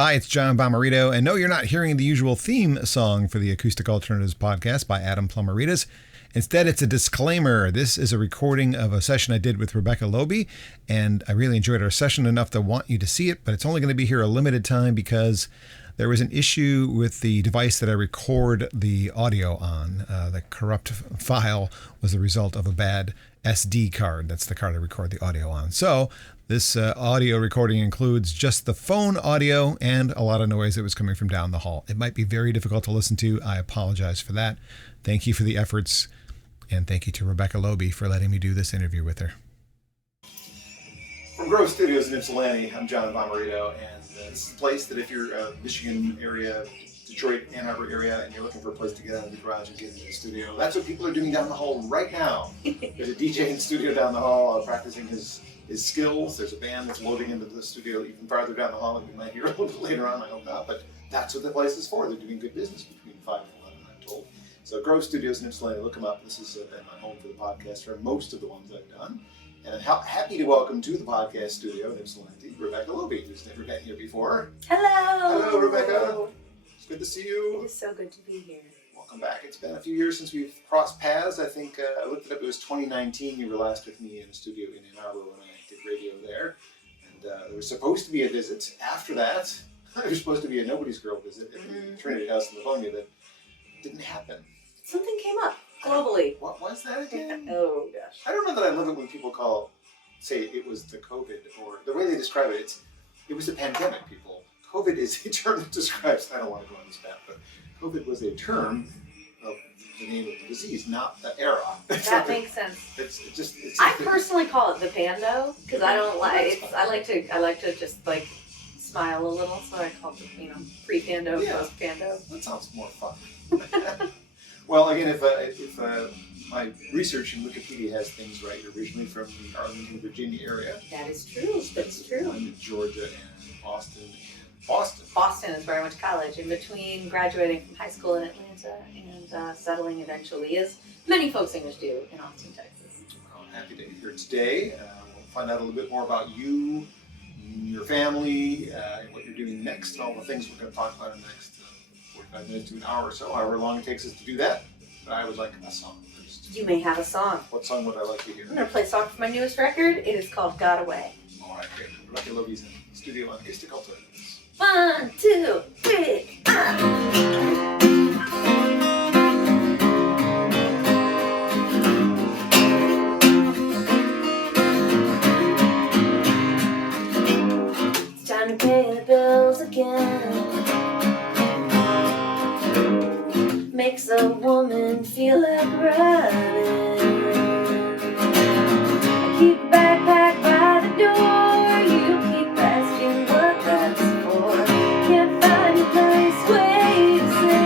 Hi, it's John Bommarito, and no, you're not hearing the usual theme song for the Acoustic Alternatives podcast by Adam Plummeritas. Instead, it's a disclaimer. This is a recording of a session I did with Rebeca Loebe, and I really enjoyed our session enough to want you to see it, but it's only going to be here a limited time because there was an issue with the device that I record the audio on. The corrupt file was the result of a bad SD card. That's the card I record the audio on. So this audio recording includes just the phone audio and a lot of noise that was coming from down the hall. It might be very difficult to listen to. I apologize for that. Thank you for the efforts, and thank you to Rebeca Loebe for letting me do this interview with her. From Grove Studios in Ypsilanti, I'm John Bommarito, and this is a place that if you're Michigan area, Detroit, Ann Arbor area, and you're looking for a place to get out of the garage and get into the studio, that's what people are doing down the hall right now. There's a DJ in the studio down the hall practicing his skills. There's a band that's loading into the studio even farther down the hall, and you might hear a little bit later on, I hope not, but that's what the place is for. They're doing good business between 5 and 11, I'm told. So Grove Studios in Ypsilanti, look them up. This has been my home for the podcast for most of the ones I've done. And I'm happy to welcome to the podcast studio in Ypsilanti, Rebeca Loebe, who's never been here before. Hello! Hello, Rebecca. It's good to see you. It is so good to be here. Welcome back. It's been a few years since we've crossed paths. I think I looked it up. It was 2019. You were last with me in the studio in Ann Arbor when I did radio there. And there was supposed to be a visit after that. There was supposed to be a Nobody's Girl visit at the Trinity House in Livonia that didn't happen. Something came up globally. What was that again? Oh, gosh. I don't know that I love it when people say it was the COVID, or the way they describe it, it was a pandemic, people. COVID is a term that describes, I don't want to go on this path, but COVID was a term of the name of the disease, not the era. That makes sense. It's I personally call it the pando, because I don't like it. I like to just like smile a little, so I call it, pre-pando, post-pando. That sounds more fun. Well, again, if my research in Wikipedia has things right, originally from the Arlington, Virginia area. That is true. That's true. I'm in Georgia and Boston. Boston is where I went to college. In between graduating from high school in Atlanta and settling eventually, as many folk singers do, in Austin, Texas. Well, I'm happy to be here today. We'll find out a little bit more about you, your family, what you're doing next, and all the things we're going to talk about in the next 45 minutes to an hour or so, however long it takes us to do that. But I would like a song first. You may have a song. What song would I like to hear? I'm going to play a song from my newest record. It is called Got Away. All right, great. Rebeca Loebe's in the studio on Acoustic Alternatives. 1, 2, 3. It's time to pay the bills again. Makes a woman feel like running. I keep a backpack by the door. You keep asking what that's for. Can't find a place where to say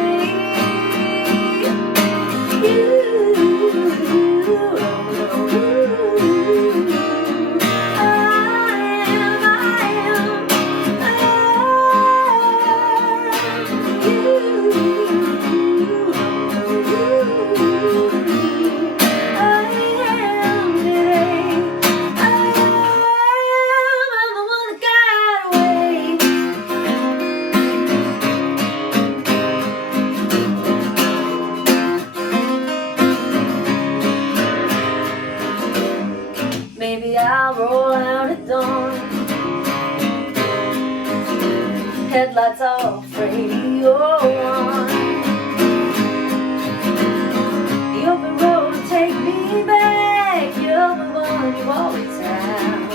maybe I'll roll out at dawn. Headlights off, radio on. The open road will take me back. You're the one you always have.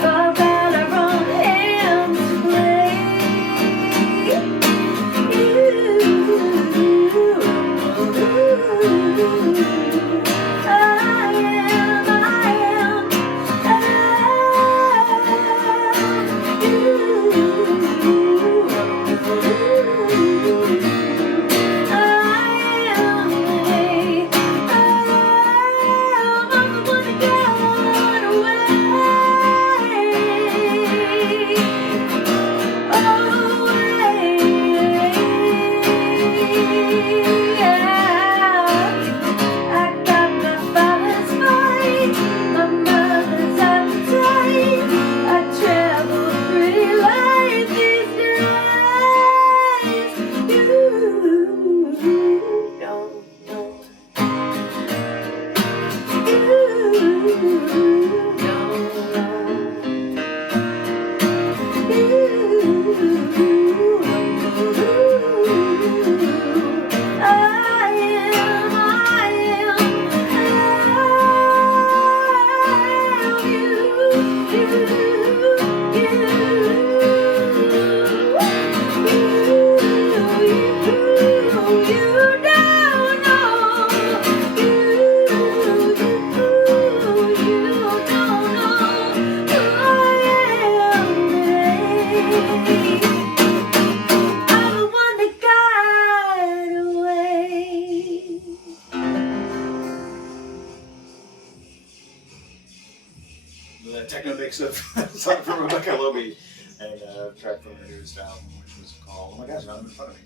Carve out our own hands to play. I am. mix of something from Rebeca Loebe and a track from her newest album, which was called, oh my gosh, now I'm in front of me.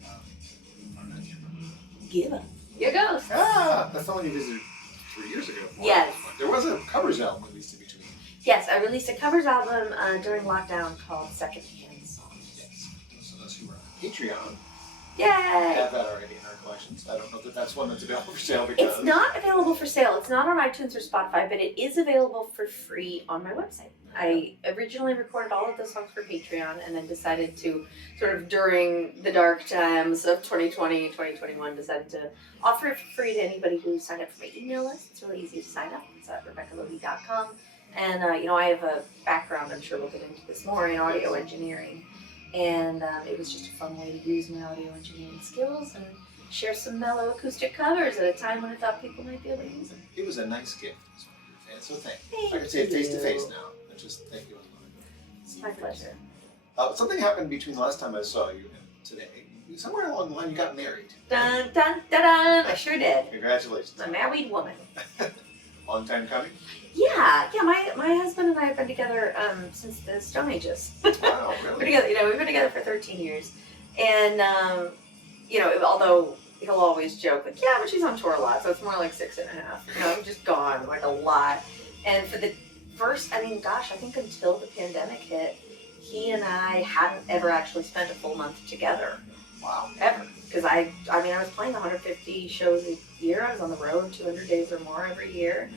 Give up. Your ghost. That's the one you visited 3 years ago. Yes. There was a covers album released in between. Yes, I released a covers album during lockdown called Secondhand Songs. Yes. So those who are on Patreon Yay! have that already in our collections. I don't know that that's one that's available for sale because... It's not available for sale. It's not on iTunes or Spotify, but it is available for free on my website. I originally recorded all of those songs for Patreon and then decided to, sort of during the dark times of 2020, 2021, decided to offer it for free to anybody who signed up for my email list. It's really easy to sign up. It's at RebecaLoebe.com. And, I have a background, I'm sure we'll get into this more, in audio engineering. And it was just a fun way to use my audio engineering skills and share some mellow acoustic covers at a time when I thought people might be able to use them. It was a nice gift. So thank you. Thank I can say it face to you. face now. I just thank you. It's my pleasure. Something happened between the last time I saw you and today. Somewhere along the line, you got married. Dun, dun, dun, dun. I sure did. Congratulations. I'm a married woman. Long time coming? Yeah. My husband and I have been together since the Stone Ages. Wow, We're really? together, we've been together for 13 years. And, although he'll always joke, like, yeah, but she's on tour a lot, so it's more like 6.5. I'm just gone, like, a lot. And for the first, I think until the pandemic hit, he and I hadn't ever actually spent a full month together. Wow. Ever. Because I was playing 150 shows a year. I was on the road 200 days or more every year.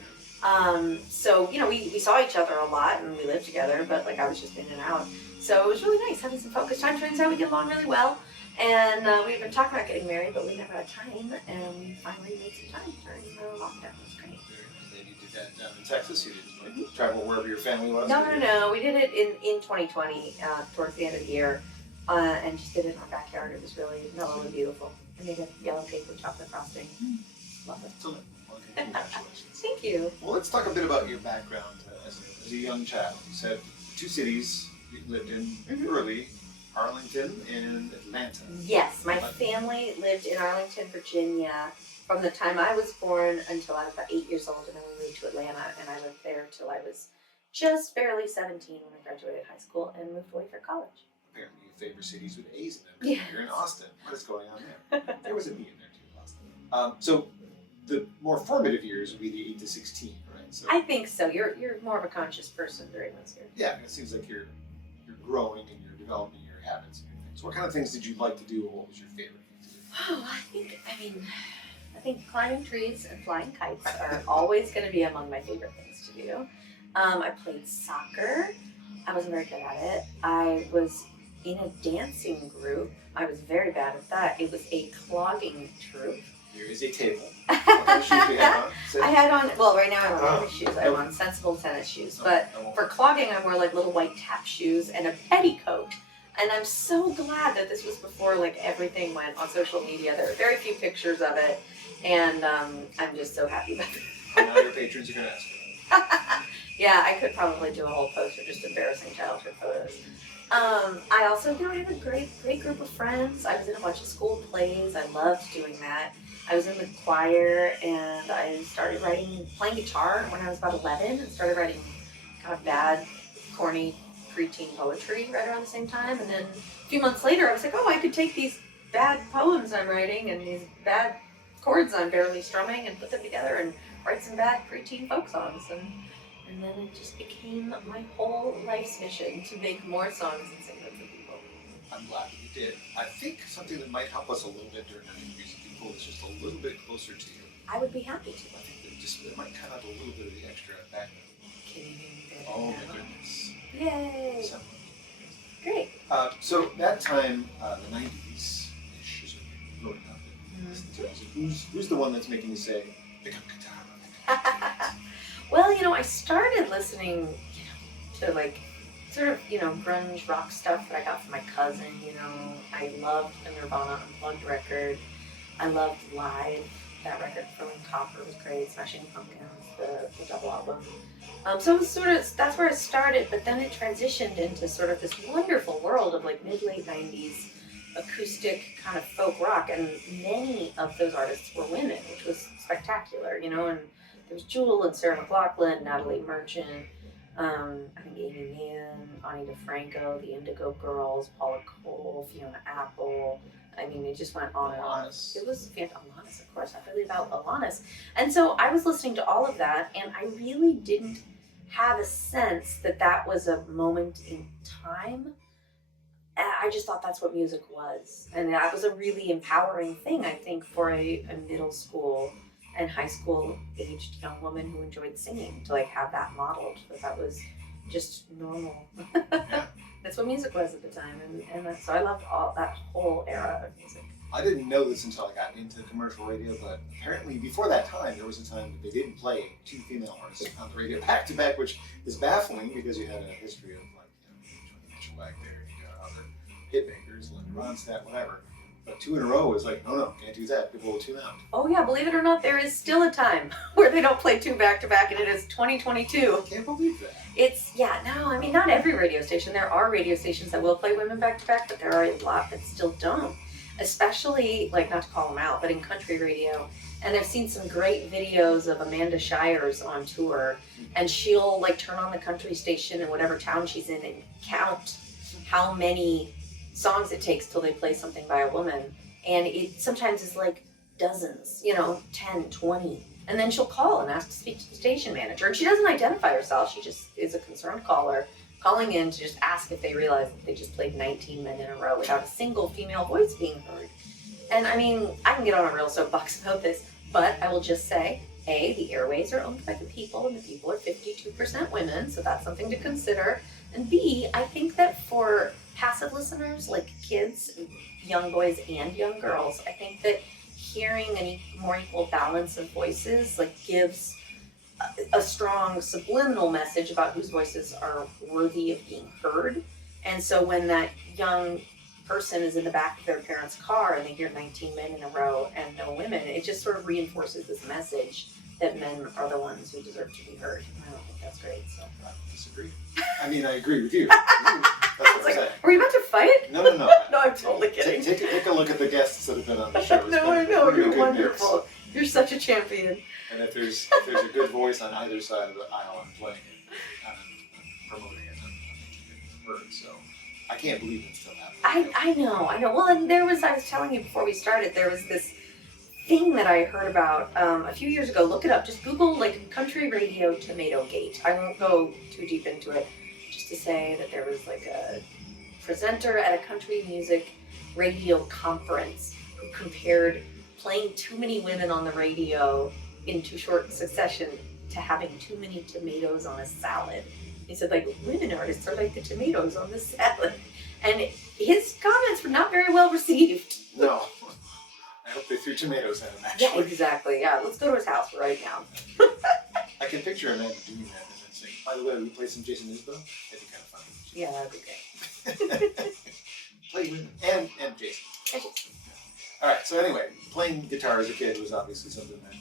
So, we saw each other a lot and we lived together, but like I was just in and out. So it was really nice having some focus time. Turns out we get along really well. And we've been talking about getting married, but we never had time. And we finally made some time during the lockdown. It was great. You did that down in Texas. You didn't travel wherever your family was? No. We did it in 2020, towards the end of the year. And just did it in our backyard. It was really mellow and beautiful. I made a yellow cake with chocolate frosting. Love it. Excellent. Well, congratulations. Thank you. Well, let's talk a bit about your background as a young child. You said 2 cities you lived in early, Arlington and Atlanta. Yes, my family lived in Arlington, Virginia from the time I was born until I was about 8 years old, and then we moved to Atlanta, and I lived there till I was just barely 17 when I graduated high school and moved away for college. Apparently you favor cities with A's in them. Yeah. You're in Austin. What is going on there? There was a B in there too, Austin. So the more formative years would be the 8 to 16, right? So I think so. You're more of a conscious person during those years. yeah, it seems like you're growing and you're developing your habits and your things. What kind of things did you like to do, or what was your favorite thing to do? Oh, I think climbing trees and flying kites are always going to be among my favorite things to do. I played soccer. I wasn't very good at it. I was in a dancing group. I was very bad at that. It was a clogging troupe. Here is a table. What kind of shoes do you have on? Say- I had on, well, right now I don't have any Oh. shoes. I have on sensible tennis shoes. No, But I won't. for clogging, I wore like little white tap shoes and a petticoat. And I'm so glad that this was before like everything went on social media. There are very few pictures of it. And I'm just so happy about And now your patrons are going to ask for that. Yeah, I could probably do a whole post of just embarrassing childhood photos. I also, I have a great group of friends. I was in a bunch of school plays. I loved doing that. I was in the choir, and I started playing guitar when I was about 11, and started writing kind of bad, corny, preteen poetry right around the same time. And then a few months later, I was like, oh, I could take these bad poems I'm writing and these bad chords I'm barely strumming and put them together and write some bad preteen folk songs. And then it just became my whole life's mission to make more songs and sing them for people. I'm glad that you did. I think something that might help us a little bit during our interviews if people is just a little bit closer to you. I would be happy to. I think it might cut out a little bit of the extra background. Can you hear me better Oh now? my goodness. Yay! So, Great. so that time, the 90s-ish is when you're growing up. And who's the one that's making you say, pick up guitar? Well, I started listening, to like sort of, grunge rock stuff that I got from my cousin, I loved the Nirvana Unplugged record. I loved Live. That record from Copper was great. Smashing Pumpkins, the double album. So it was that's where it started, but then it transitioned into sort of this wonderful world of like mid-late 90s acoustic kind of folk rock, and many of those artists were women, which was spectacular, and there was Jewel and Sarah McLachlan, Natalie Merchant, I think Amy Mann, Ani DeFranco, the Indigo Girls, Paula Cole, Fiona Apple. I mean, it just went on and on. Alanis. It was Alanis, of course. I really about Alanis. And so I was listening to all of that, and I really didn't have a sense that that was a moment in time. I just thought that's what music was. And that was a really empowering thing, I think, for a middle school and high school aged young woman who enjoyed singing, to like have that modeled, that was just normal. That's what music was at the time, and so I loved all that whole era of music. I didn't know this until I got into commercial radio, but apparently before that time, there was a time that they didn't play two female artists on the radio back to back, which is baffling because you had a history of like, Joni Mitchell back there, you got other hit makers, Linda Ronstadt, whatever. But two in a row is like, no, can't do that. People will tune out. Oh yeah, believe it or not, there is still a time where they don't play two back to back, and it is 2022. I can't believe that. I mean, not every radio station. There are radio stations that will play women back to back, but there are a lot that still don't. Especially, like, not to call them out, but in country radio. And I've seen some great videos of Amanda Shires on tour, and she'll like turn on the country station in whatever town she's in and count how many songs it takes till they play something by a woman. And it sometimes is like dozens, 10, 20. And then she'll call and ask to speak to the station manager. And she doesn't identify herself. She just is a concerned caller calling in to just ask if they realize that they just played 19 men in a row without a single female voice being heard. And I mean, I can get on a real soapbox about this, but I will just say, A, the airways are owned by the people, and the people are 52% women, so that's something to consider. And B, I think that for passive listeners, like kids, young boys and young girls, I think that hearing a more equal balance of voices like gives a strong subliminal message about whose voices are worthy of being heard. And so when that young person is in the back of their parents' car and they hear 19 men in a row and no women, it just sort of reinforces this message that men are the ones who deserve to be heard. I don't think that's great. So I disagree. I mean, I agree with you. That's what I'm saying. Were you about to fight? No. No, I'm totally kidding. Take a look at the guests that have been on the show. No, I know. You're wonderful. Mix. You're such a champion. And if there's a good voice on either side of the aisle, I'm playing it, I'm promoting it, I'm heard. So I can't believe it's still happening. I know. Well, and I was telling you before we started, there was this thing that I heard about a few years ago. Look it up. Just Google like country radio tomato gate. I won't go too deep into it. Just to say that there was like a presenter at a country music radio conference who compared playing too many women on the radio in too short succession to having too many tomatoes on a salad. He said, like, women artists are like the tomatoes on the salad. And his comments were not very well received. No. I hope they threw tomatoes at him, actually. Yeah, exactly. Yeah, let's go to his house right now. I can picture Amanda doing that and then saying, by the way, we play some Jason Isbell? That'd be kind of fun. Yeah, that'd be great. Play women and Jason. All right, so anyway, playing guitar as a kid was obviously something that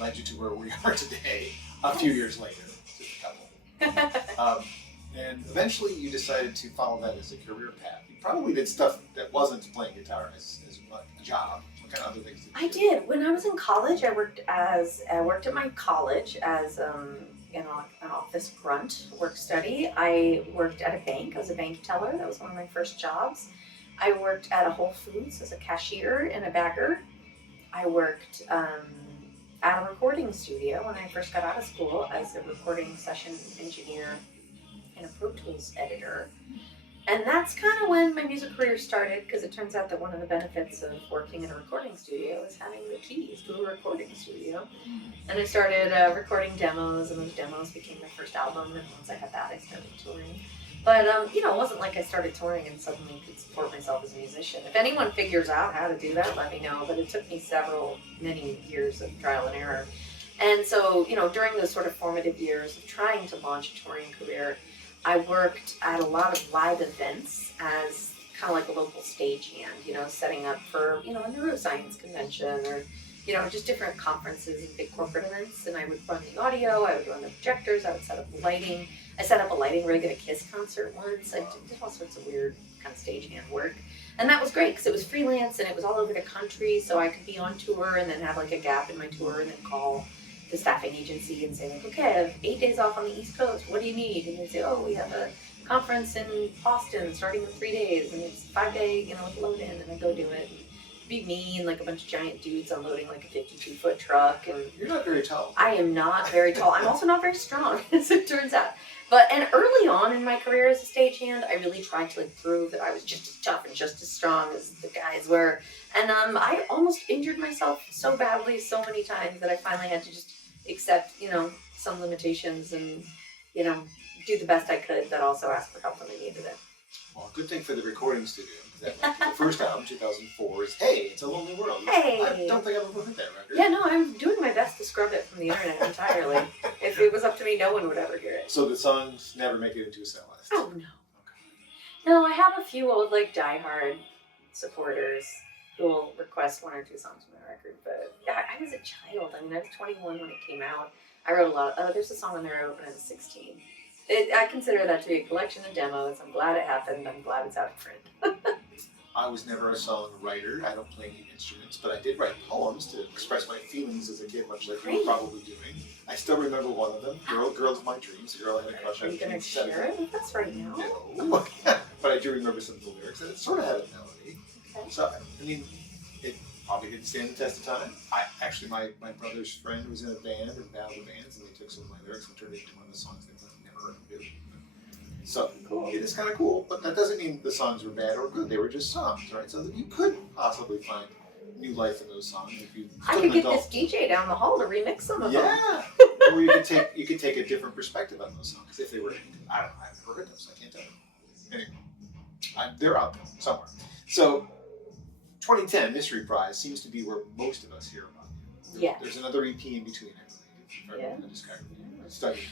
led you to where we are today, a few years later, just a couple. And eventually you decided to follow that as a career path. You probably did stuff that wasn't playing guitar as a job. What kind of other things did you do? I did. When I was in college, I worked at my college as an office grunt work study. I worked at a bank. I was a bank teller. That was one of my first jobs. I worked at a Whole Foods as a cashier and a bagger. I worked at a recording studio when I first got out of school as a recording session engineer and a Pro Tools editor. And that's kind of when my music career started, because it turns out that one of the benefits of working in a recording studio is having the keys to a recording studio. And I started recording demos, and those demos became my first album, and once I had that, I started touring. But, it wasn't like I started touring and suddenly could support myself as a musician. If anyone figures out how to do that, let me know. But it took me many years of trial and error. And so, during those sort of formative years of trying to launch a touring career, I worked at a lot of live events as kind of like a local stagehand, setting up for, a neuroscience convention or, just different conferences and big corporate events. And I would run the audio, I would run the projectors, I would set up the lighting. I set up a lighting rig at a Kiss concert once. I did all sorts of weird kind of stagehand work. And that was great because it was freelance and it was all over the country, so I could be on tour and then have like a gap in my tour and then call the staffing agency and say like, okay, I have 8 days off on the East Coast. What do you need? And they say, oh, we have a conference in Boston starting in 3 days, and it's 5 day, like load in, and I go do it. And be me and like a bunch of giant dudes unloading like a 52-foot truck. And you're not very tall. I am not very tall. I'm also not very strong, as it turns out. And early on in my career as a stagehand, I really tried to like prove that I was just as tough and just as strong as the guys were. And I almost injured myself so badly so many times that I finally had to just accept, some limitations and, do the best I could, but also ask for help when I needed it. Well, good thing for the recording studio. That the first album, 2004, is Hey, It's a Lonely World. Hey. I don't think I've ever heard that record. Yeah, no, I'm doing my best to scrub it from the internet entirely. If it was up to me, no one would ever hear it. So the songs never make it into a set list? Oh, no. Okay. No, I have a few old, like, diehard supporters who will request 1 or 2 songs from the record. But yeah, I was a child. I was 21 when it came out. I wrote a lot. There's a song on there I wrote when I was 16. I consider that to be a collection of demos. I'm glad it happened. I'm glad it's out in print. I was never a songwriter. I don't play any instruments, but I did write poems to express my feelings as a kid, much like you were probably doing. I still remember one of them, Girl of My Dreams, a girl I had a crush on. Are you going to share it with us right now? No. But I do remember some of the lyrics, and it sort of had a melody. Okay. So, it probably didn't stand the test of time. My brother's friend was in a band, in Battle of Bands, and they took some of my lyrics and turned it into one of the songs they've never heard of. So, cool. It is kind of cool, but that doesn't mean the songs were bad or good. They were just songs, right? So that you could possibly find new life in those songs if you. I could get this DJ down the hall to remix some of them. Yeah, or you could take a different perspective on those songs if they were. I've never heard them, so I can't tell you. Anyway, they're out there somewhere. So, 2010 Mystery Prize seems to be where most of us hear about you. Yeah. There's another EP in between, I believe. Yeah.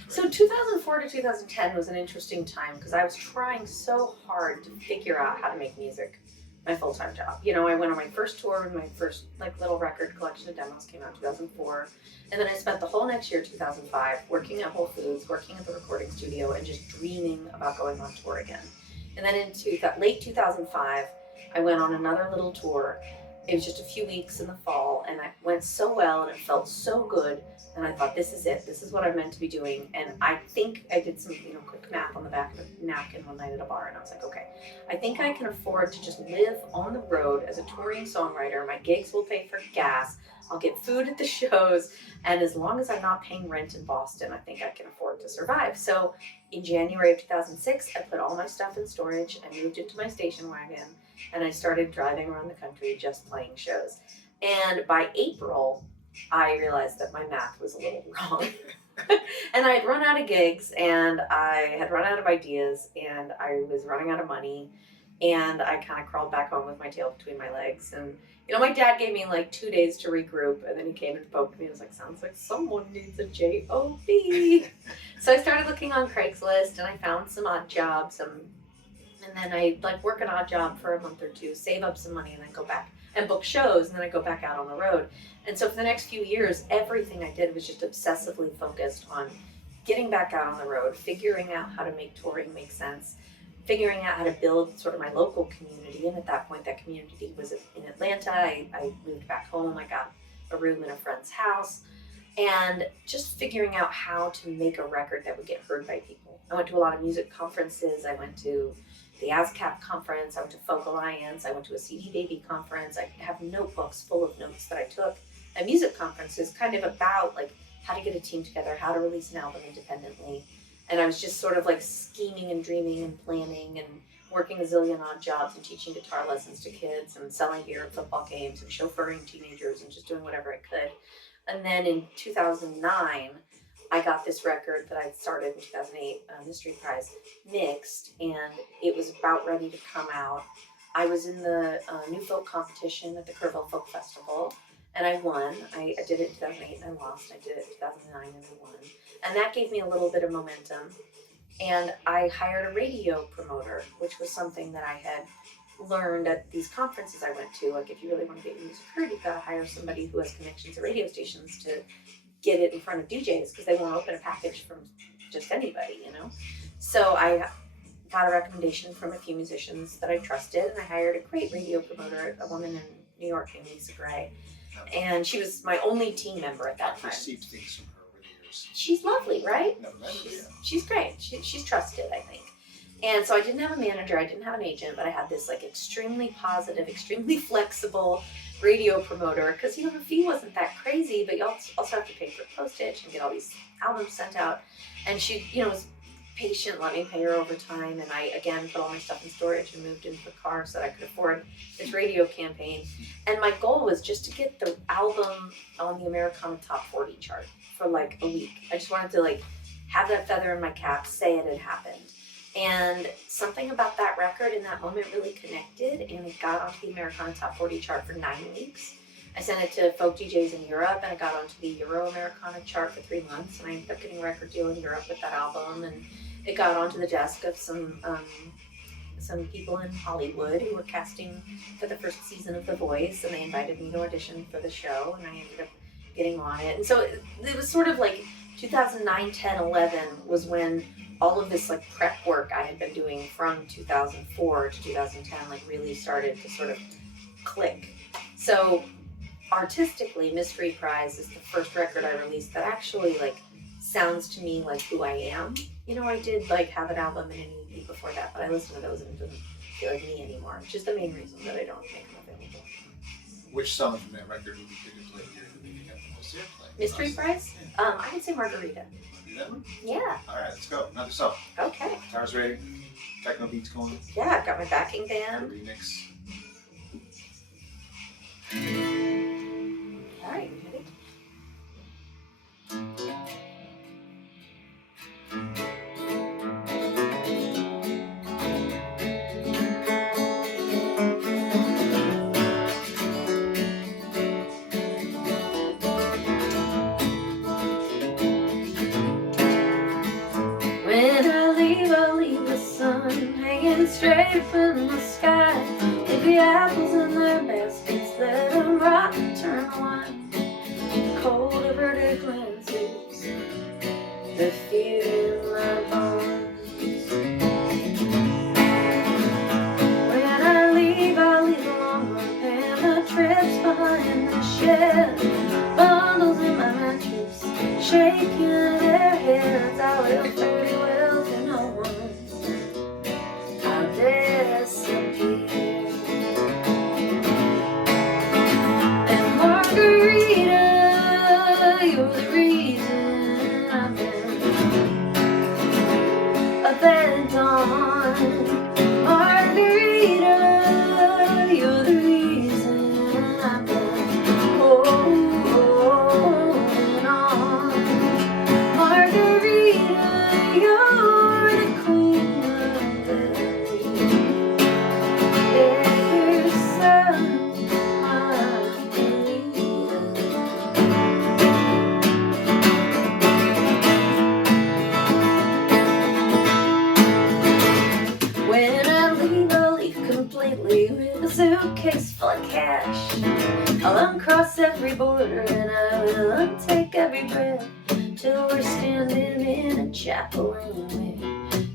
So 2004 to 2010 was an interesting time because I was trying so hard to figure out how to make music my full-time job. I went on my first tour with my first little record collection of demos came out in 2004. And then I spent the whole next year, 2005, working at Whole Foods, working at the recording studio, and just dreaming about going on tour again. And then in late 2005, I went on another little tour. It was just a few weeks in the fall, and it went so well, and it felt so good. And I thought, this is it. This is what I'm meant to be doing. And I think I did some, quick math on the back of a napkin one night at a bar. And I was like, okay, I think I can afford to just live on the road as a touring songwriter. My gigs will pay for gas. I'll get food at the shows. And as long as I'm not paying rent in Boston, I think I can afford to survive. So in January of 2006, I put all my stuff in storage. I moved into my station wagon. And I started driving around the country just playing shows. And by April, I realized that my math was a little wrong. And I had run out of gigs, and I had run out of ideas, and I was running out of money, and I kind of crawled back home with my tail between my legs. And, my dad gave me 2 days to regroup, and then he came and poked me and was like, sounds like someone needs a J-O-B. So I started looking on Craigslist, and I found some odd jobs, and then I work an odd job for a month or two, save up some money, and then go back and book shows, and then I go back out on the road. And so for the next few years, everything I did was just obsessively focused on getting back out on the road, figuring out how to make touring make sense, figuring out how to build sort of my local community. And at that point, that community was in Atlanta. I moved back home. I got a room in a friend's house, and just figuring out how to make a record that would get heard by people. I went to a lot of music conferences. I went to the ASCAP conference, I went to Folk Alliance, I went to a CD Baby conference. I have notebooks full of notes that I took at music conferences kind of about how to get a team together, how to release an album independently. And I was just sort of scheming and dreaming and planning and working a zillion odd jobs and teaching guitar lessons to kids and selling beer at football games and chauffeuring teenagers and just doing whatever I could. And then in 2009, I got this record that I started in 2008, Mystery Prize, mixed, and it was about ready to come out. I was in the New Folk competition at the Kerrville Folk Festival, and I won. I did it in 2008 and I lost. I did it in 2009 and I won. And that gave me a little bit of momentum. And I hired a radio promoter, which was something that I had learned at these conferences I went to. If you really want to get your music heard, you've got to hire somebody who has connections at radio stations to get it in front of DJs, because they won't open a package from just anybody, So I got a recommendation from a few musicians that I trusted, and I hired a great radio promoter, a woman in New York named Lisa Gray. And she was my only team member at that I've time. received things from her over the years. She's lovely, right? Never met her, yeah. She's great. She's trusted, I think. And so I didn't have a manager, I didn't have an agent, but I had this like extremely positive, extremely flexible radio promoter, because the fee wasn't that crazy, but you also have to pay for postage and get all these albums sent out. And she, was patient, let me pay her overtime, and I again put all my stuff in storage and moved into the car so that I could afford this radio campaign. And my goal was just to get the album on the Americana Top 40 chart for like a week. I just wanted to like have that feather in my cap, say it had happened. And something about that record in that moment really connected, and it got onto the Americana Top 40 chart for 9 weeks. I sent it to folk DJs in Europe, and it got onto the Euro Americana chart for 3 months, and I ended up getting a record deal in Europe with that album, and it got onto the desk of some people in Hollywood who were casting for the first season of The Voice, and they invited me to audition for the show, and I ended up getting on it. And so it was sort of like 2009, 10, 11 was when all of this like prep work I had been doing from 2004 to 2010 like really started to sort of click. So artistically, Mystery Prize is the first record I released that actually like sounds to me like who I am. I did like have an album and an EP before that, but I listen to those and it doesn't feel like me anymore, which is the main reason that I don't make them available. Which song from that record would be good to play here that you got the most airplay? Mystery Prize? I would say Marguerita. That one? Yeah. All right, let's go. Another song. Okay. Guitar's ready. Techno beats going. Yeah, I've got my backing The band. remix. All right, you ready? When I'll leave the sun hanging straight up in the sky. Leave the apples in their baskets, let them rot and turn wine. Cold averted glances, the fear in my bones. When I'll leave along and the trips behind the shed. Bundles in my mattress, shaking their heads. I will pretty well to no one. I'll disappear. And Marguerita, you're the reason I've been bent on. Marguerita, you're the reason I've been holding on. Marguerita, you're the queen of the There's some When I leave, I'll leave completely with a suitcase full of cash. I'll uncross every border and I will untake every breath till we're standing in a chapel and we're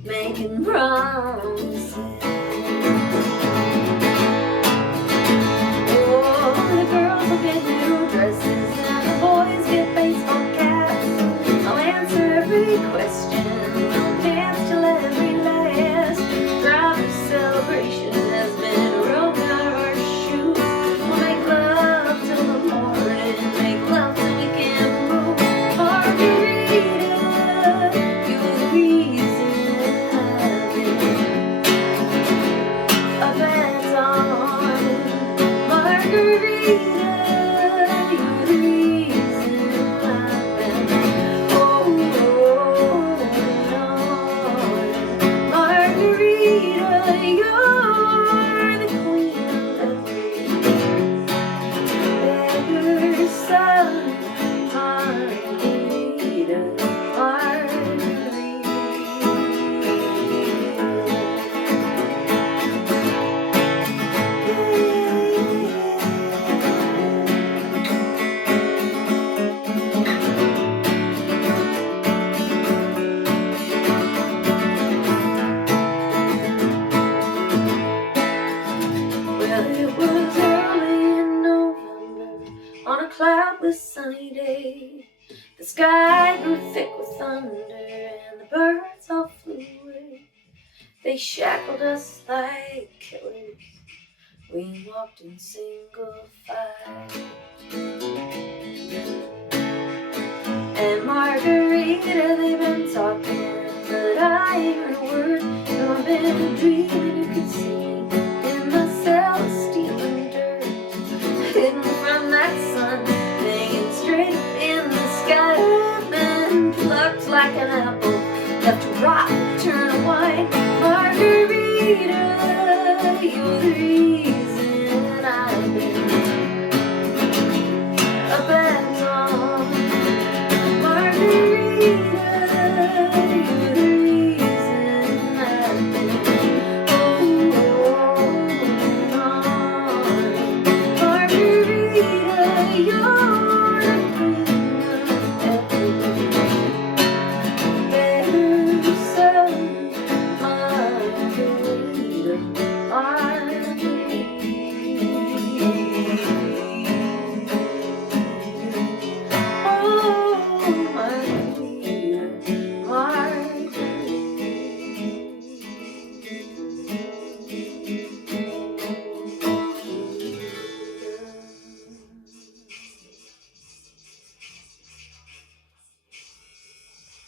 making promises. Oh, the girls will get new dresses and the boys get baseball caps. I'll answer every question, I'll dance till every last drop of celebration has been rolled out of our shoes. We'll make love till the morning, make love till we can't move. Marguerita, you're the reason I've been a bent on. Marguerita, you're the reason I've been holding on. Marguerita, you're the queen of every sun. Marguerita, Marguerita. breathless sunny day. The sky grew thick with thunder, and the birds all flew away. They shackled us like killers. We walked in single file. And Marguerita, they've been talking, but I ain't heard a word. No, I've been dreaming you could see in the cell of steel and dirt, hidden from that sun, hanging straight in the sky. I've been plucked like an apple, left to rot, turn white. Marguerita, you're the reason I've been abandoned. Marguerita, you're the reason I've been holding on. Marguerita, you're the queen of everything. There's some Marguerita, oh, Marguerita,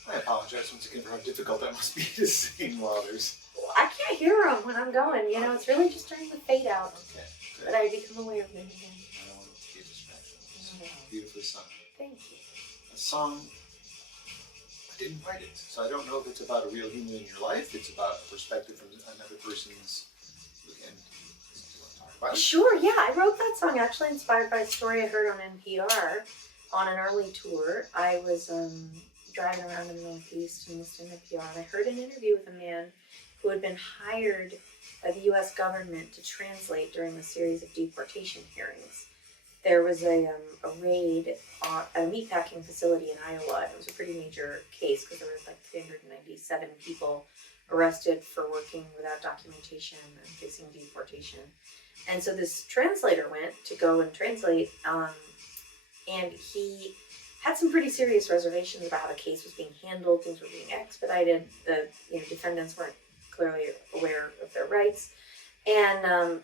I apologize once again for how difficult that must be to sing while there's. I can't hear them when I'm going. You know, it's really just during the fade out Okay, that I become aware of them again. I don't want it to be a distraction. Beautifully sung. Thank you. A song, I didn't write it, so I don't know if it's about a real human in your life. It's about a perspective from another person's. And do you want to talk about it? Sure, yeah. I wrote that song actually inspired by a story I heard on NPR on an early tour. I was driving around in the Northeast and listening to NPR, and I heard an interview with a man who had been hired by the U.S. government to translate during a series of deportation hearings. There was a raid at a meatpacking facility in Iowa, and it was a pretty major case because there were like 397 people arrested for working without documentation and facing deportation. And so this translator went to go and translate, and he had some pretty serious reservations about how the case was being handled. Things were being expedited. The defendants weren't clearly aware of their rights, and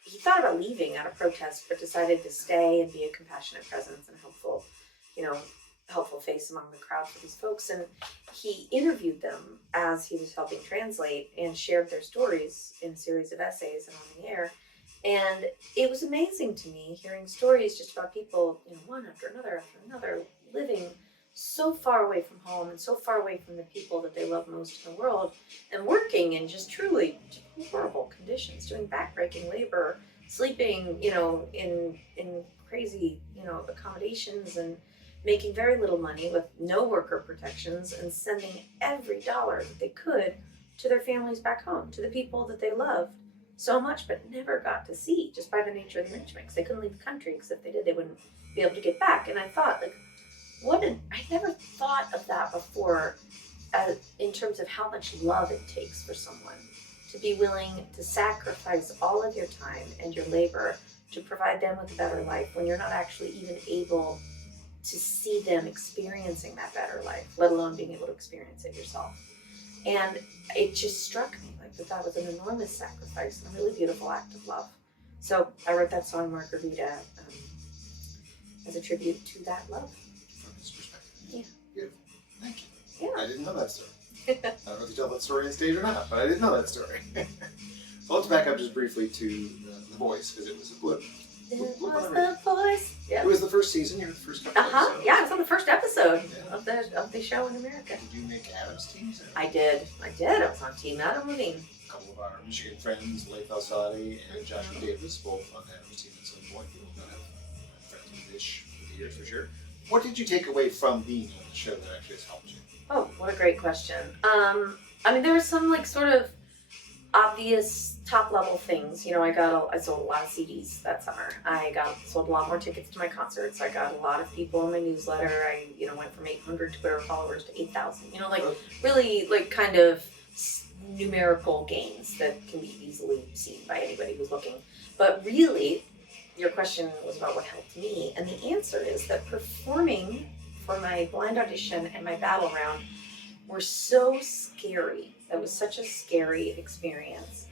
he thought about leaving out of protest, but decided to stay and be a compassionate presence and helpful face among the crowd for these folks. And he interviewed them as he was helping translate and shared their stories in a series of essays and on the air. And it was amazing to me hearing stories just about people, one after another, living so far away from home and so far away from the people that they love most in the world, and working in just truly horrible conditions, doing backbreaking labor, sleeping, in crazy, accommodations, and making very little money with no worker protections, and sending every dollar that they could to their families back home, to the people that they loved so much but never got to see, just by the nature of the arrangement, because they couldn't leave the country, because if they did, they wouldn't be able to get back. And I thought, I never thought of that before, in terms of how much love it takes for someone to be willing to sacrifice all of your time and your labor to provide them with a better life when you're not actually even able to see them experiencing that better life, let alone being able to experience it yourself. And it just struck me that was an enormous sacrifice and a really beautiful act of love. So I wrote that song, Marguerita, as a tribute to that love. From his perspective. Yeah. Beautiful. Thank you. Yeah. I didn't know that story. I don't know if you tell that story on stage or not, but I didn't know that story. So let's back up just briefly to the voice, because it was a blip. It was the voice. It was the first season. You were the first couple episodes. Yeah, it was on the first episode of the show in America. Did you make Adam's team? I did. I was on Team Adam Levine. A couple of our Michigan friends, Leif Alsati and Joshua Davis, both on Adam's team at some point. People that have friends-ish for the years for sure. What did you take away from being on the show that actually has helped you? Oh, what a great question. There were some sort of obvious top level things. I sold a lot of CDs that summer. I sold a lot more tickets to my concerts. I got a lot of people in my newsletter. I went from 800 Twitter followers to 8,000. Really kind of numerical gains that can be easily seen by anybody who's looking. But really, your question was about what helped me, and the answer is that performing for my blind audition and my battle round were so scary. That was such a scary experience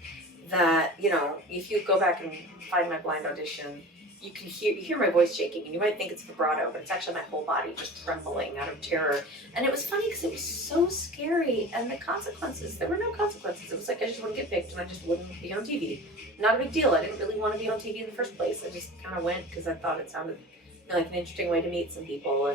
that, you know, if you go back and find my blind audition, you hear my voice shaking, and you might think it's vibrato, but it's actually my whole body just trembling out of terror. And it was funny because it was so scary, and the consequences, there were no consequences. It was like I just wouldn't get picked, and I just wouldn't be on TV. Not a big deal. I didn't really want to be on TV in the first place. I just kind of went because I thought it sounded, you know, like an interesting way to meet some people.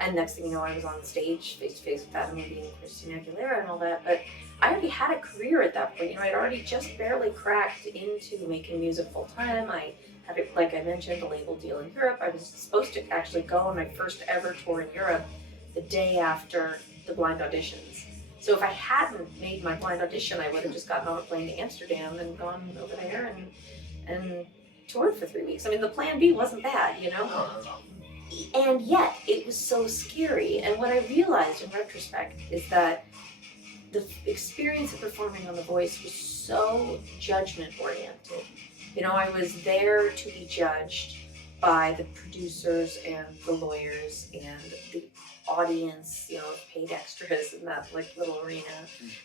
And next thing you know, I was on stage face to face with Adam Levine and Christina Aguilera and all that. But I already had a career at that point. You know, I'd already just barely cracked into making music full time. I had, like I mentioned, a label deal in Europe. I was supposed to actually go on my first ever tour in Europe the day after the blind auditions. So if I hadn't made my blind audition, I would have just gotten on a plane to Amsterdam and gone over there and toured for 3 weeks. I mean, the plan B wasn't bad, you know? And yet, it was so scary. And what I realized in retrospect is that the experience of performing on The Voice was so judgment-oriented. You know, I was there to be judged by the producers and the lawyers and the audience, you know, paid extras in that like little arena,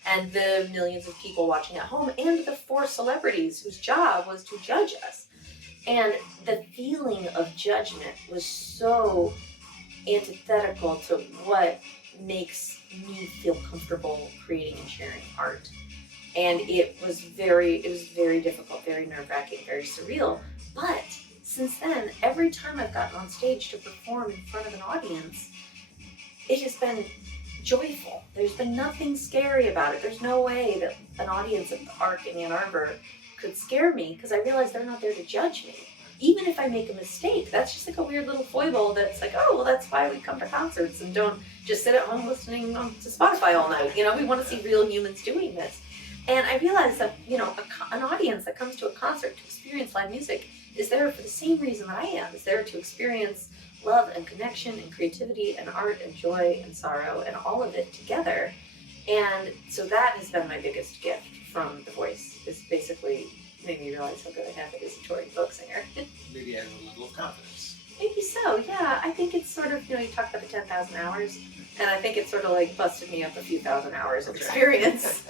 and the millions of people watching at home, and the 4 celebrities whose job was to judge us. And the feeling of judgment was so antithetical to what makes me feel comfortable creating and sharing art. And it was very difficult, very nerve-wracking, very surreal. But since then, every time I've gotten on stage to perform in front of an audience, it has been joyful. There's been nothing scary about it. There's no way that an audience at the Arc in Ann Arbor could scare me, because I realize they're not there to judge me. Even if I make a mistake, that's just like a weird little foible that's like, oh, well, that's why we come to concerts and don't just sit at home listening to Spotify all night. You know, we want to see real humans doing this. And I realized that, you know, an audience that comes to a concert to experience live music is there for the same reason that I am, is there to experience love and connection and creativity and art and joy and sorrow and all of it together. And so that has been my biggest gift from The Voice, is basically made me realize how good I have it as a touring folk singer. Maybe add a level of confidence. Maybe so, yeah. I think it's sort of, you know, you talked about the 10,000 hours, and I think it sort of like busted me up a few thousand hours of experience.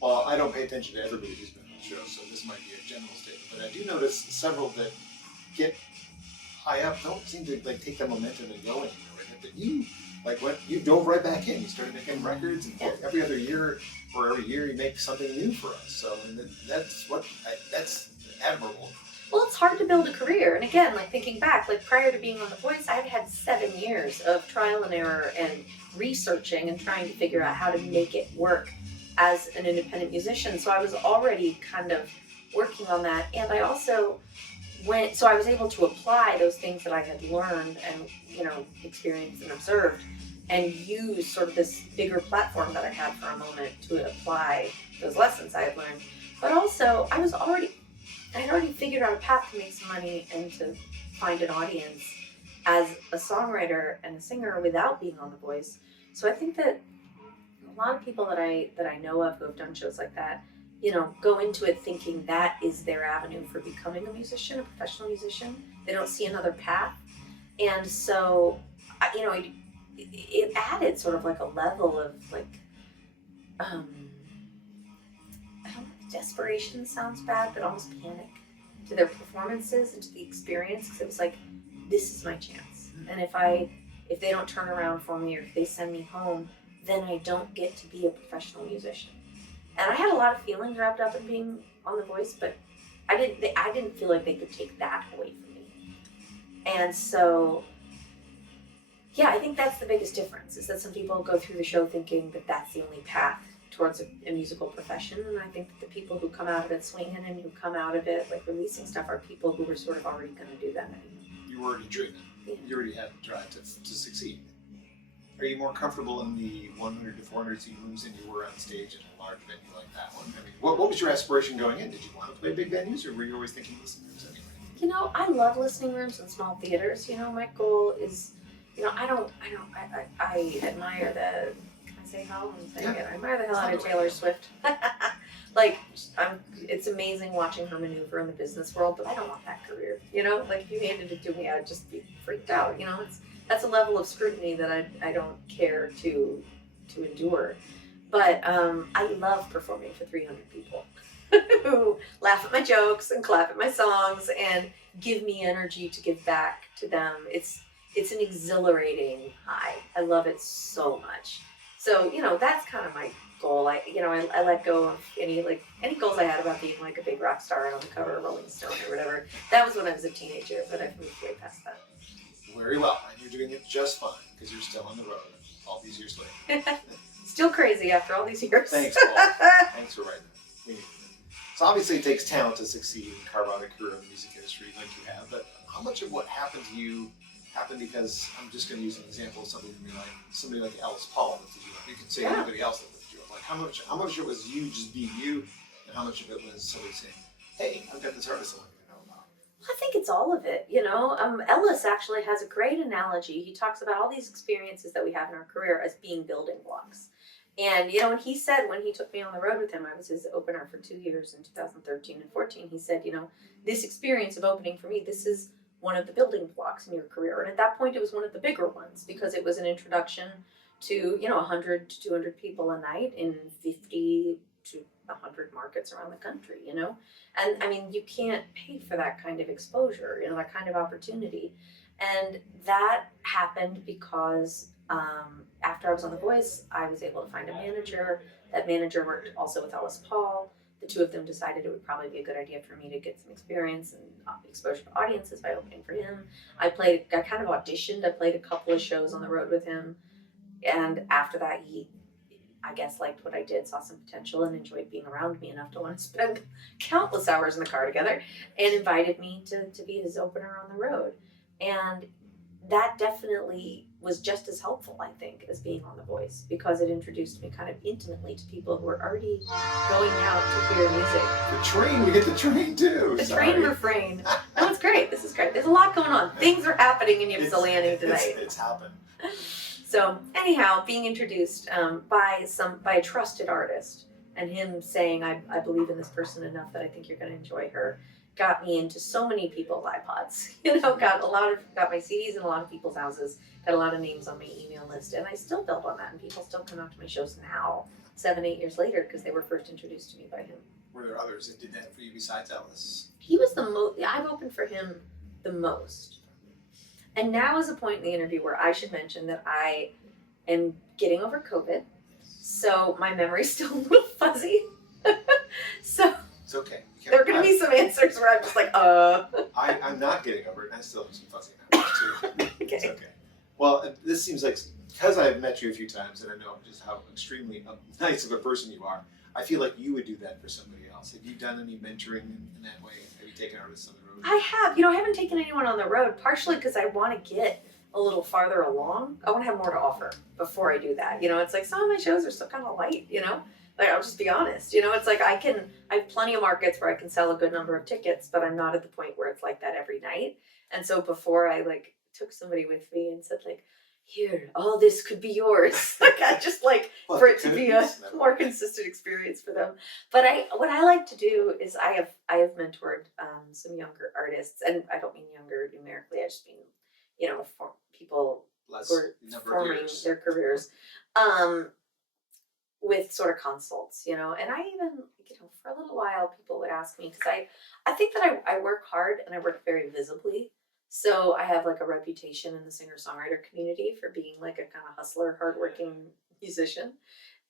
Well, I don't pay attention to everybody who's been on the show, so this might be a general statement, but I do notice several that get high up don't seem to like take that momentum and go anywhere with it. But you, like, what you dove right back in. You started making records, and every other year or every year you make something new for us. So I mean, that's admirable. Well, it's hard to build a career. And again, like thinking back, like prior to being on The Voice, I had 7 years of trial and error and researching and trying to figure out how to make it work as an independent musician. So I was already kind of working on that. And I also so I was able to apply those things that I had learned and, you know, experienced and observed, and use sort of this bigger platform that I had for a moment to apply those lessons I had learned. But also, I had already figured out a path to make some money and to find an audience as a songwriter and a singer without being on The Voice. So I think that a lot of people that I know of who have done shows like that, you know, go into it thinking that is their avenue for becoming a musician, a professional musician. They don't see another path. And so, you know, it added sort of like a level of like, I don't know, desperation sounds bad, but almost panic to their performances and to the experience. Because it was like, this is my chance. And if they don't turn around for me, or if they send me home, then I don't get to be a professional musician. And I had a lot of feelings wrapped up in being on The Voice, but I didn't feel like they could take that away from me. And so, yeah, I think that's the biggest difference, is that some people go through the show thinking that that's the only path towards a musical profession. And I think that the people who come out of it swinging and who come out of it like releasing stuff are people who were sort of already going to do that. You were already driven. Yeah. You already had the drive to succeed. Are you more comfortable in the 100 to 400 seat rooms than you were on stage in a large venue like that one? I mean, what was your aspiration going in? Did you want to play big venues, or were you always thinking listening rooms anyway? You know, I love listening rooms and small theaters. You know, my goal is, you know, I admire the, can I say how? I admire the hell out of Taylor Swift. Like, it's amazing watching her maneuver in the business world, but I don't want that career. Like if you handed it to me, I'd just be freaked out. That's a level of scrutiny that I don't care to endure. But I love performing for 300 people who laugh at my jokes and clap at my songs and give me energy to give back to them. It's an exhilarating high. I love it so much. So, that's kind of my goal. I let go of any goals I had about being like a big rock star on the cover of Rolling Stone or whatever. That was when I was a teenager, but I've moved way past that. Very well. And you're doing it just fine because you're still on the road all these years later. Still crazy after all these years. Thanks, Paul. Thanks for writing that. We need it. So obviously it takes talent to succeed and carve out a career in the music industry like you have, but how much of what happened to you happened because, I'm just going to use an example of somebody like Alice Paul that did you up. You could say anybody else that lifted you up. Like how much of it was you just being you, and how much of it was somebody saying, hey, I've got this artist I want you to know about? I think it's all of it, Ellis actually has a great analogy. He talks about all these experiences that we have in our career as being building blocks. And, and he said when he took me on the road with him, I was his opener for 2 years in 2013 and 14, he said, this experience of opening for me, this is one of the building blocks in your career. And at that point, it was one of the bigger ones because it was an introduction to, 100 to 200 people a night in 50 to 100 markets around the country, And, I mean, you can't pay for that kind of exposure, that kind of opportunity. And that happened because after I was on The Voice, I was able to find a manager. That manager worked also with Alice Paul. The two of them decided it would probably be a good idea for me to get some experience and exposure to audiences by opening for him. I kind of auditioned. I played a couple of shows on the road with him. And after that, he, I guess, liked what I did, saw some potential, and enjoyed being around me enough to want to spend countless hours in the car together, and invited me to be his opener on the road. And that definitely was just as helpful, I think, as being on The Voice, because it introduced me kind of intimately to people who were already going out to hear music. The train, we get the train too. The train refrain. No, it's great. This is great. There's a lot going on. Things are happening in Ypsilanti tonight. It's happened. So anyhow, being introduced by a trusted artist, and him saying, I believe in this person enough that I think you're going to enjoy her, got me into so many people's iPods. Got my CDs in a lot of people's houses, got a lot of names on my email list, and I still build on that, and people still come out to my shows now, 7-8 years later, because they were first introduced to me by him. Were there others that did that for you besides Ellis? He was the most, I've opened for him the most. And now is a point in the interview where I should mention that I am getting over COVID, so my memory's still a little fuzzy. So it's okay. There are going to be some answers where I'm just like, I'm not getting over it, and I still have some fuzzy memories too. Okay. It's okay. Well, this seems like, because I've met you a few times and I know just how extremely nice of a person you are, I feel like you would do that for somebody else. Have you done any mentoring in that way? Have you taken artists on the road? I have. I haven't taken anyone on the road, partially because I want to get a little farther along. I want to have more to offer before I do that. It's like some of my shows are still kind of light, Like, I'll just be honest, it's like I have plenty of markets where I can sell a good number of tickets, but I'm not at the point where it's like that every night. And so before I took somebody with me and said here, all this could be yours. I just for it to be a more consistent experience for them. But what I like to do is I have mentored some younger artists, and I don't mean younger numerically, I just mean, for people who are forming their careers. With sort of consults, and I even, for a little while, people would ask me, because I think that I work hard and I work very visibly. So I have a reputation in the singer-songwriter community for being a kind of hustler, hardworking musician.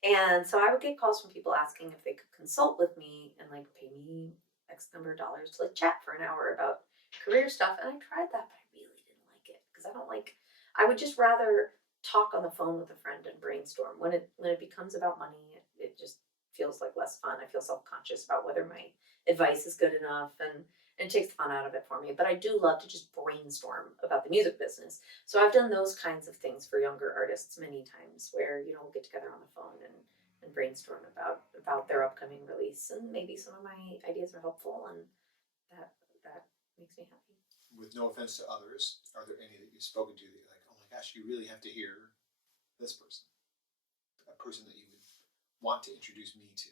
And so I would get calls from people asking if they could consult with me and pay me X number of dollars to chat for an hour about career stuff. And I tried that, but I really didn't like it, because I would just rather talk on the phone with a friend and brainstorm. When it becomes about money, it just feels less fun. I feel self-conscious about whether my advice is good enough, and it takes the fun out of it for me. But I do love to just brainstorm about the music business. So I've done those kinds of things for younger artists many times, where we'll get together on the phone and brainstorm about their upcoming release, and maybe some of my ideas are helpful, and that makes me happy. With no offense to others, are there any that you've spoken to that you're like, oh my gosh, you really have to hear this person, a person that you would want to introduce me to?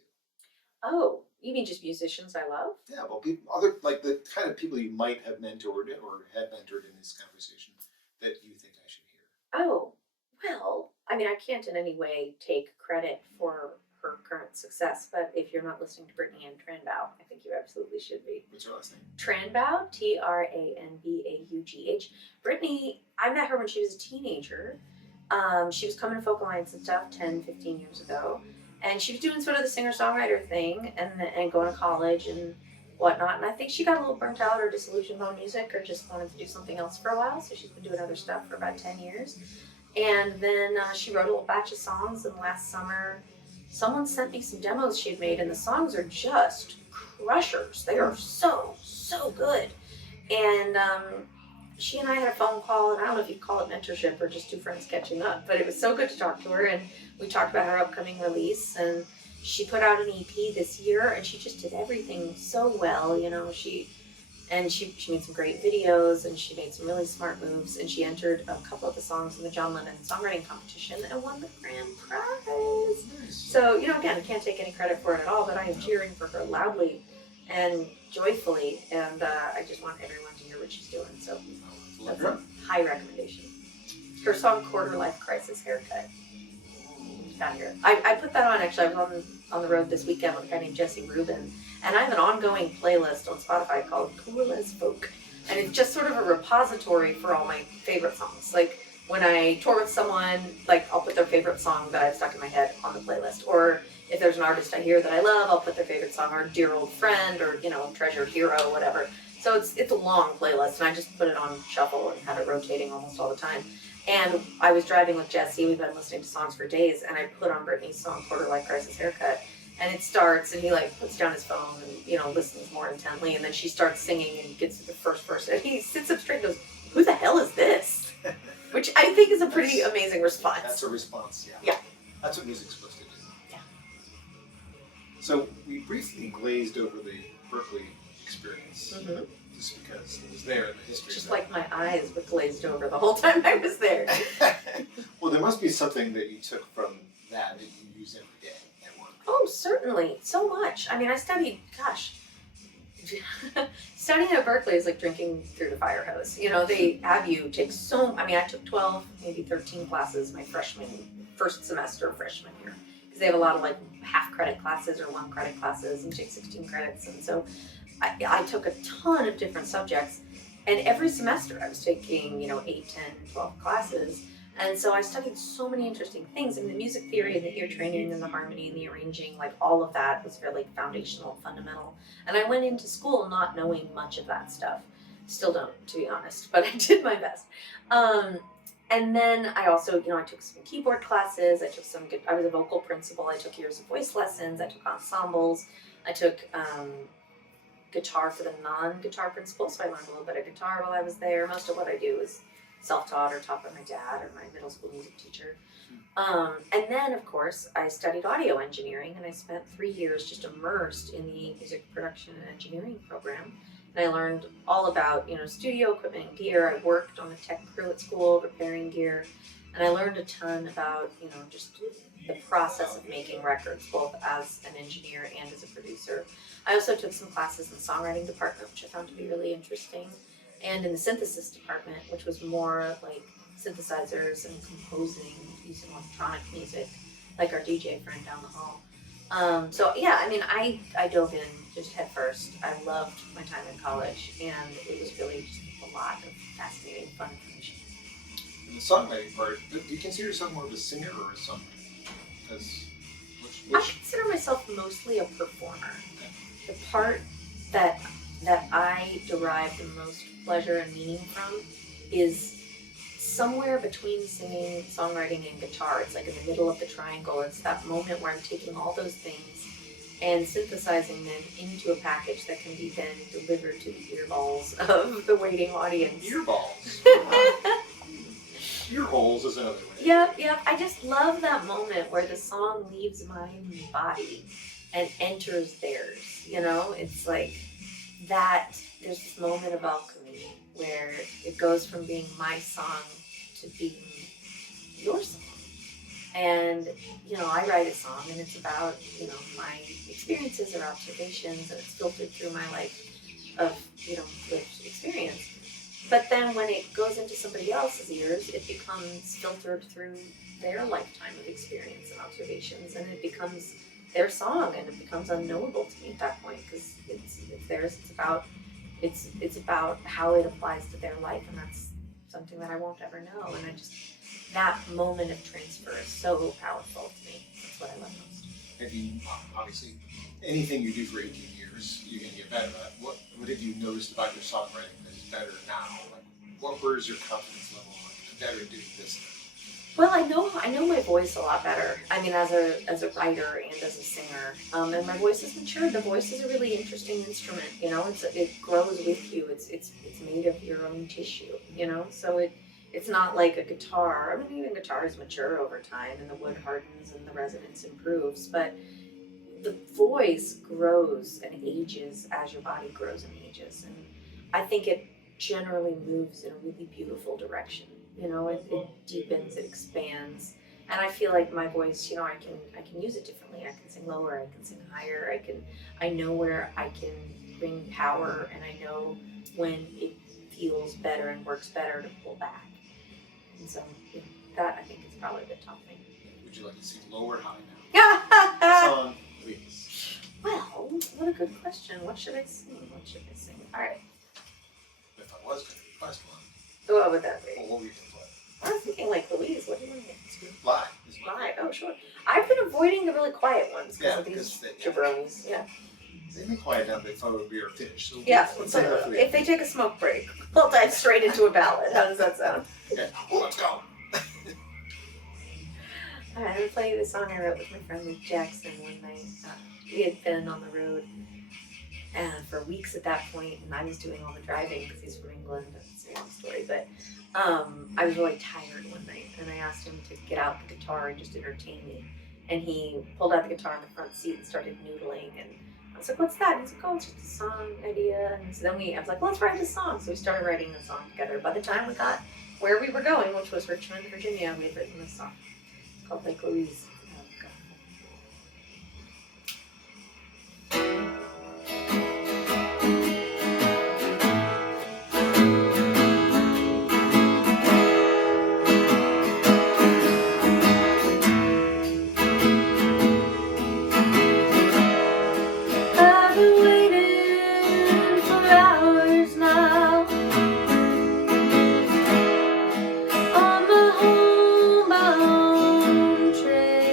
Oh, you mean just musicians I love? Yeah, well, other like the kind of people you might have mentored or had mentored in this conversation that you think I should hear. Oh, well, I mean, I can't in any way take credit for her current success, but if you're not listening to Brittany Ann Tranbau, I think you absolutely should be. What's her last name? Tranbau, Tranbaugh. Brittany, I met her when she was a teenager. She was coming to Folk Alliance and stuff 10, 15 years ago. And she was doing sort of the singer-songwriter thing and going to college and whatnot. And I think she got a little burnt out or disillusioned on music or just wanted to do something else for a while. So she's been doing other stuff for about 10 years. And then she wrote a little batch of songs. And last summer, someone sent me some demos she had made. And the songs are just crushers. They are so, so good. And she and I had a phone call, and I don't know if you'd call it mentorship or just two friends catching up, but it was so good to talk to her, and we talked about her upcoming release, and she put out an EP this year, and she just did everything so well, you know. She made some great videos, and she made some really smart moves, and she entered a couple of the songs in the John Lennon songwriting competition and won the grand prize. So, you know, again, I can't take any credit for it at all, but I am cheering for her loudly and joyfully, and I just want everyone to hear what she's doing. So that's a high recommendation. Her song "Quarter Life Crisis Haircut." Got here. I put that on actually. I was on the road this weekend with a guy named Jesse Rubin, and I have an ongoing playlist on Spotify called Cool as Folk, and it's just sort of a repository for all my favorite songs. Like when I tour with someone, like I'll put their favorite song that I've stuck in my head on the playlist, or if there's an artist I hear that I love, I'll put their favorite song, or Dear Old Friend, or, you know, Treasured Hero, whatever. So it's a long playlist, and I just put it on shuffle and have it rotating almost all the time. And I was driving with Jesse, we've been listening to songs for days, and I put on Brittany's song, Quarter Life Crisis Haircut, and it starts, and he like puts down his phone and, you know, listens more intently, and then she starts singing and gets to the first verse, and he sits up straight and goes, "Who the hell is this?" Which I think is a pretty amazing response. That's a response, yeah. Yeah. That's what music's supposed to do. Yeah. So we briefly glazed over the Berkeley experience, Mm-hmm. just because it was there in the history. Just like my eyes were glazed over the whole time I was there. Well, there must be something that you took from that you use every day at work. Oh, certainly. So much. I mean, I studied, studying at Berkeley is like drinking through the fire hose. You know, they have you take I took 12, maybe 13 classes my first semester of freshman year. Because they have a lot of like half credit classes or 1 credit classes, and you take 16 credits. And so I took a ton of different subjects. And every semester I was taking, 8, 10, 12 classes. And so I studied so many interesting things. And the music theory and the ear training and the harmony and the arranging, like all of that was very foundational, fundamental. And I went into school not knowing much of that stuff. Still don't, to be honest, but I did my best. And then I also, I took some keyboard classes. I was a vocal principal. I took years of voice lessons. I took ensembles. I took guitar for the non-guitar principal. So I learned a little bit of guitar while I was there. Most of what I do is self-taught or taught by my dad or my middle school music teacher. And then, of course, I studied audio engineering, and I spent 3 years just immersed in the music production and engineering program. And I learned all about, studio equipment and gear. I worked on the tech crew at school, repairing gear. And I learned a ton about, just the process of making records, both as an engineer and as a producer. I also took some classes in the songwriting department, which I found to be really interesting. And in the synthesis department, which was more like synthesizers and composing using electronic music, like our DJ friend down the hall. I dove in just head first. I loved my time in college, and it was really just a lot of fascinating, fun information. In the songwriting part, do you consider yourself more of a singer or a songwriter? I consider myself mostly a performer. The part that I derive the most pleasure and meaning from is somewhere between singing, songwriting, and guitar. It's like in the middle of the triangle. It's that moment where I'm taking all those things and synthesizing them into a package that can be then delivered to the earballs of the waiting audience. Earballs? Earholes is another way. Yep. I just love that moment where the song leaves my body and enters theirs. It's like that. There's this moment of alchemy where it goes from being my song to being your song. And, I write a song and it's about, my experiences or observations, and it's filtered through my life of, lived experience. But then when it goes into somebody else's ears, it becomes filtered through their lifetime of experience and observations, and it becomes their song, and it becomes unknowable to me at that point, because it's theirs. It's about how it applies to their life, and that's something that I won't ever know. And that moment of transfer is so powerful to me. That's what I love most. Have you, obviously, anything you do for 18 years, you're going to get better at. What have you noticed about your songwriting that is better now? Like, where's your confidence level? Like, I'm better at doing this. Well, I know my voice a lot better. I mean, as a writer and as a singer, and my voice has matured. The voice is a really interesting instrument. It grows with you. It's made of your own tissue. So it's not like a guitar. I mean, even guitars mature over time, and the wood hardens and the resonance improves. But the voice grows and ages as your body grows and ages, and I think it generally moves in a really beautiful direction. It deepens, it expands, and I feel like my voice, I can use it differently. I can sing lower, I can sing higher, I know where I can bring power, and I know when it feels better and works better to pull back. And so that I think is probably the top thing. Would you like to sing low or high now? Song, please. Well, what a good question. What should I sing? All right. If I was going to request one. What would that be? Well, what were you going to play? I was thinking like Louise. What do you want to get? Live. Live. Oh, sure. I've been avoiding the really quiet ones because of these jabronis. Yeah. They may quiet down before we are finished. So yeah. let's If they take a smoke break, we'll dive straight into a ballad. How does that sound? Okay. Well, let's go. All right, I'm going to play you the song I wrote with my friend Luke Jackson one night. We had been on the road and for weeks at that point, and I was doing all the driving because he's from England. That's a long story, but I was really tired one night, and I asked him to get out the guitar and just entertain me. And he pulled out the guitar in the front seat and started noodling, and I was like, "What's that?" And he's like, "Oh, it's just a song idea." And so then I was like, "Well, let's write a song." So we started writing the song together. By the time we got where we were going, which was Richmond, Virginia, we had written this song. It's called Like Louise. Train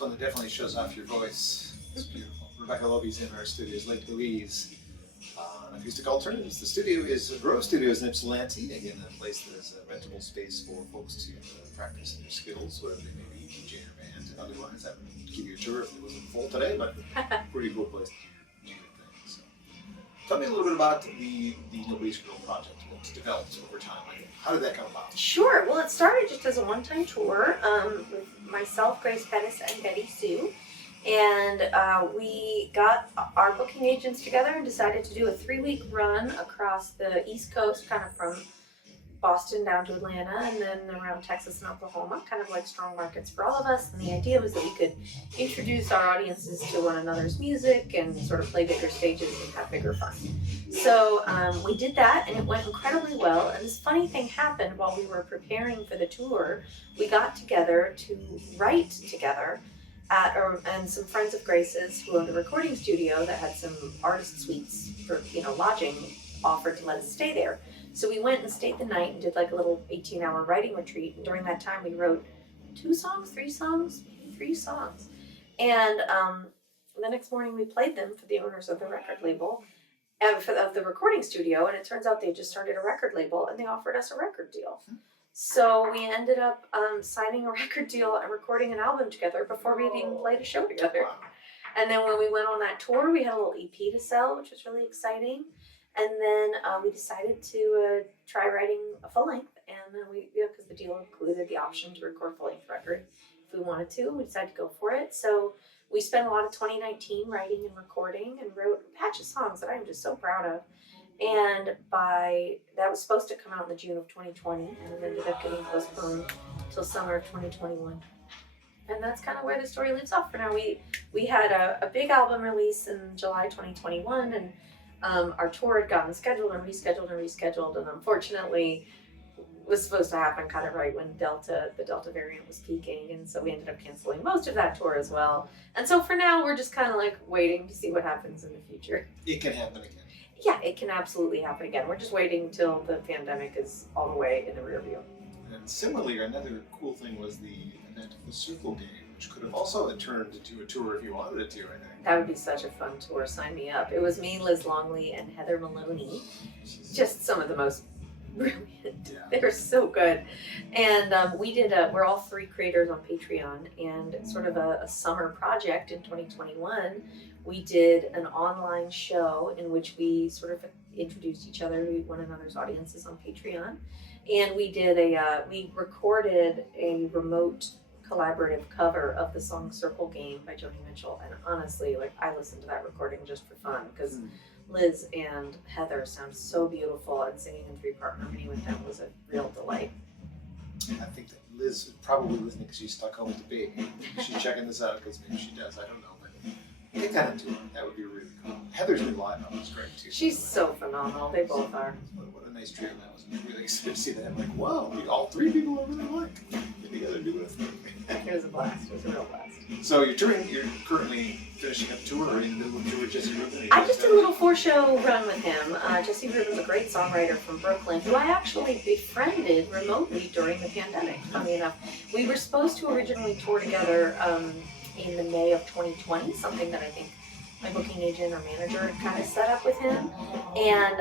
This one that definitely shows off your voice. It's beautiful. Rebeca Loebe's in our studios, Lake Louise. Acoustic Alternatives. The studio is Grove Studios in Ypsilanti. Again, a place that is a rentable space for folks to practice their skills, whatever they may be, DJ or band. Otherwise, I would give you a tour if it wasn't full today, but pretty cool place to do your thing. So, tell me a little bit about the Nobody's Girl project. What's developed over time? How did that come about? Sure. Well, it started just as a one-time tour with myself, Grace Pettis, and Betty Sue. And we got our booking agents together and decided to do a 3-week run across the East Coast, kind of from Boston down to Atlanta and then around Texas and Oklahoma, kind of like strong markets for all of us. And the idea was that we could introduce our audiences to one another's music and sort of play bigger stages and have bigger fun. So we did that, and it went incredibly well. And this funny thing happened while we were preparing for the tour. We got together to write together and some friends of Grace's who owned a recording studio that had some artist suites for lodging offered to let us stay there. So we went and stayed the night and did like a little 18-hour writing retreat. And during that time, we wrote 3 songs. And the next morning, we played them for the owners of the record label, of the recording studio. And it turns out they just started a record label, and they offered us a record deal. So we ended up signing a record deal and recording an album together before we had even played a show together. And then when we went on that tour, we had a little EP to sell, which was really exciting. And then we decided to try writing a full length, and because the deal included the option to record full length record if we wanted to. We decided to go for it. So we spent a lot of 2019 writing and recording, and wrote a patch of songs that I'm just so proud of. And that was supposed to come out in the June of 2020, and it ended up getting postponed till summer of 2021. And that's kind of where the story leaves off for now. We had a big album release in July 2021, and our tour had gotten scheduled and rescheduled, and unfortunately was supposed to happen kind of right when the Delta variant was peaking, and so we ended up canceling most of that tour as well. And so for now, we're just kind of like waiting to see what happens in the future. It can happen again. Yeah, it can absolutely happen again. We're just waiting till the pandemic is all the way in the rear view. And similarly, another cool thing was the event of the Circle Game, which could have also turned into a tour if you wanted it to, I think. That would be such a fun tour. Sign me up. It was me, Liz Longley, and Heather Maloney. Just some of the most brilliant. Yeah. They were so good. And we're all 3 creators on Patreon, and sort of a summer project in 2021. We did an online show in which we sort of introduced each other to one another's audiences on Patreon. And we recorded a remote collaborative cover of the song Circle Game by Joni Mitchell. And honestly, I listened to that recording just for fun, because Liz and Heather sound so beautiful, and singing in 3-part harmony with them was a real delight. I think that Liz is probably listening because she's stuck home with the baby. She's checking this out because maybe she does, I don't know. But get that into her. That would be really cool. Heather's new live album is great too. She's so phenomenal. They both are. What a nice trio that was. I'm really excited to see that. I'm like, wow, all 3 people I really like. get together and do it. It was a blast. It was a real blast. So you're currently finishing up a tour, or in the middle of a tour with Jesse Rubin? I just did a little 4-show run with him. Jesse Rubin's a great songwriter from Brooklyn, who I actually befriended remotely during the pandemic, funny enough. We were supposed to originally tour together in the May of 2020, something that I think my booking agent or manager had kind of set up with him, and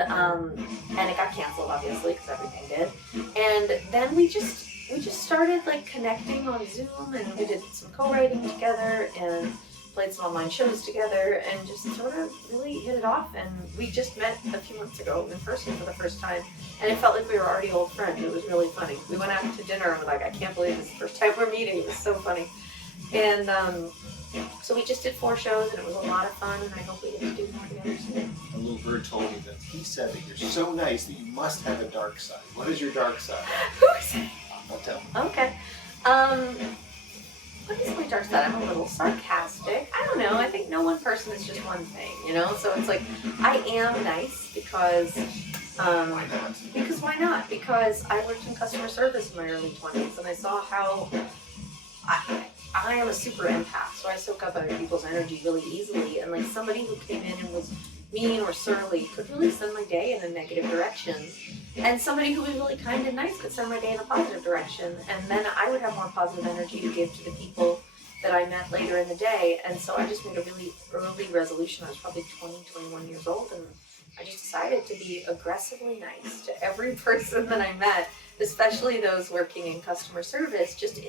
it got canceled, obviously, because everything did. And then we just started like connecting on Zoom, and we did some co-writing together and played some online shows together, and just sort of really hit it off. And we just met a few months ago in person for the first time, and it felt like we were already old friends. It was really funny. We went out to dinner and we're like, I can't believe this is the first time we're meeting. It was so funny. And so we just did 4 shows, and it was a lot of fun, and I hope we get to do more together soon. A little bird told me that he said that you're so nice that you must have a dark side. What is your dark side? Who is it? I'll tell. Okay. What is my dark side? I'm a little sarcastic. I don't know. I think no one person is just one thing, you know? So it's like, I am nice because, Why not? because why not? Because I worked in customer service in my early 20s, and I saw how I am a super empath, so I soak up other people's energy really easily, and like somebody who came in and was mean or surly could really send my day in a negative direction, and somebody who was really kind and nice could send my day in a positive direction, and then I would have more positive energy to give to the people that I met later in the day. And so I just made a really early resolution. I was probably 20, 21 years old, and I just decided to be aggressively nice to every person that I met, especially those working in customer service, just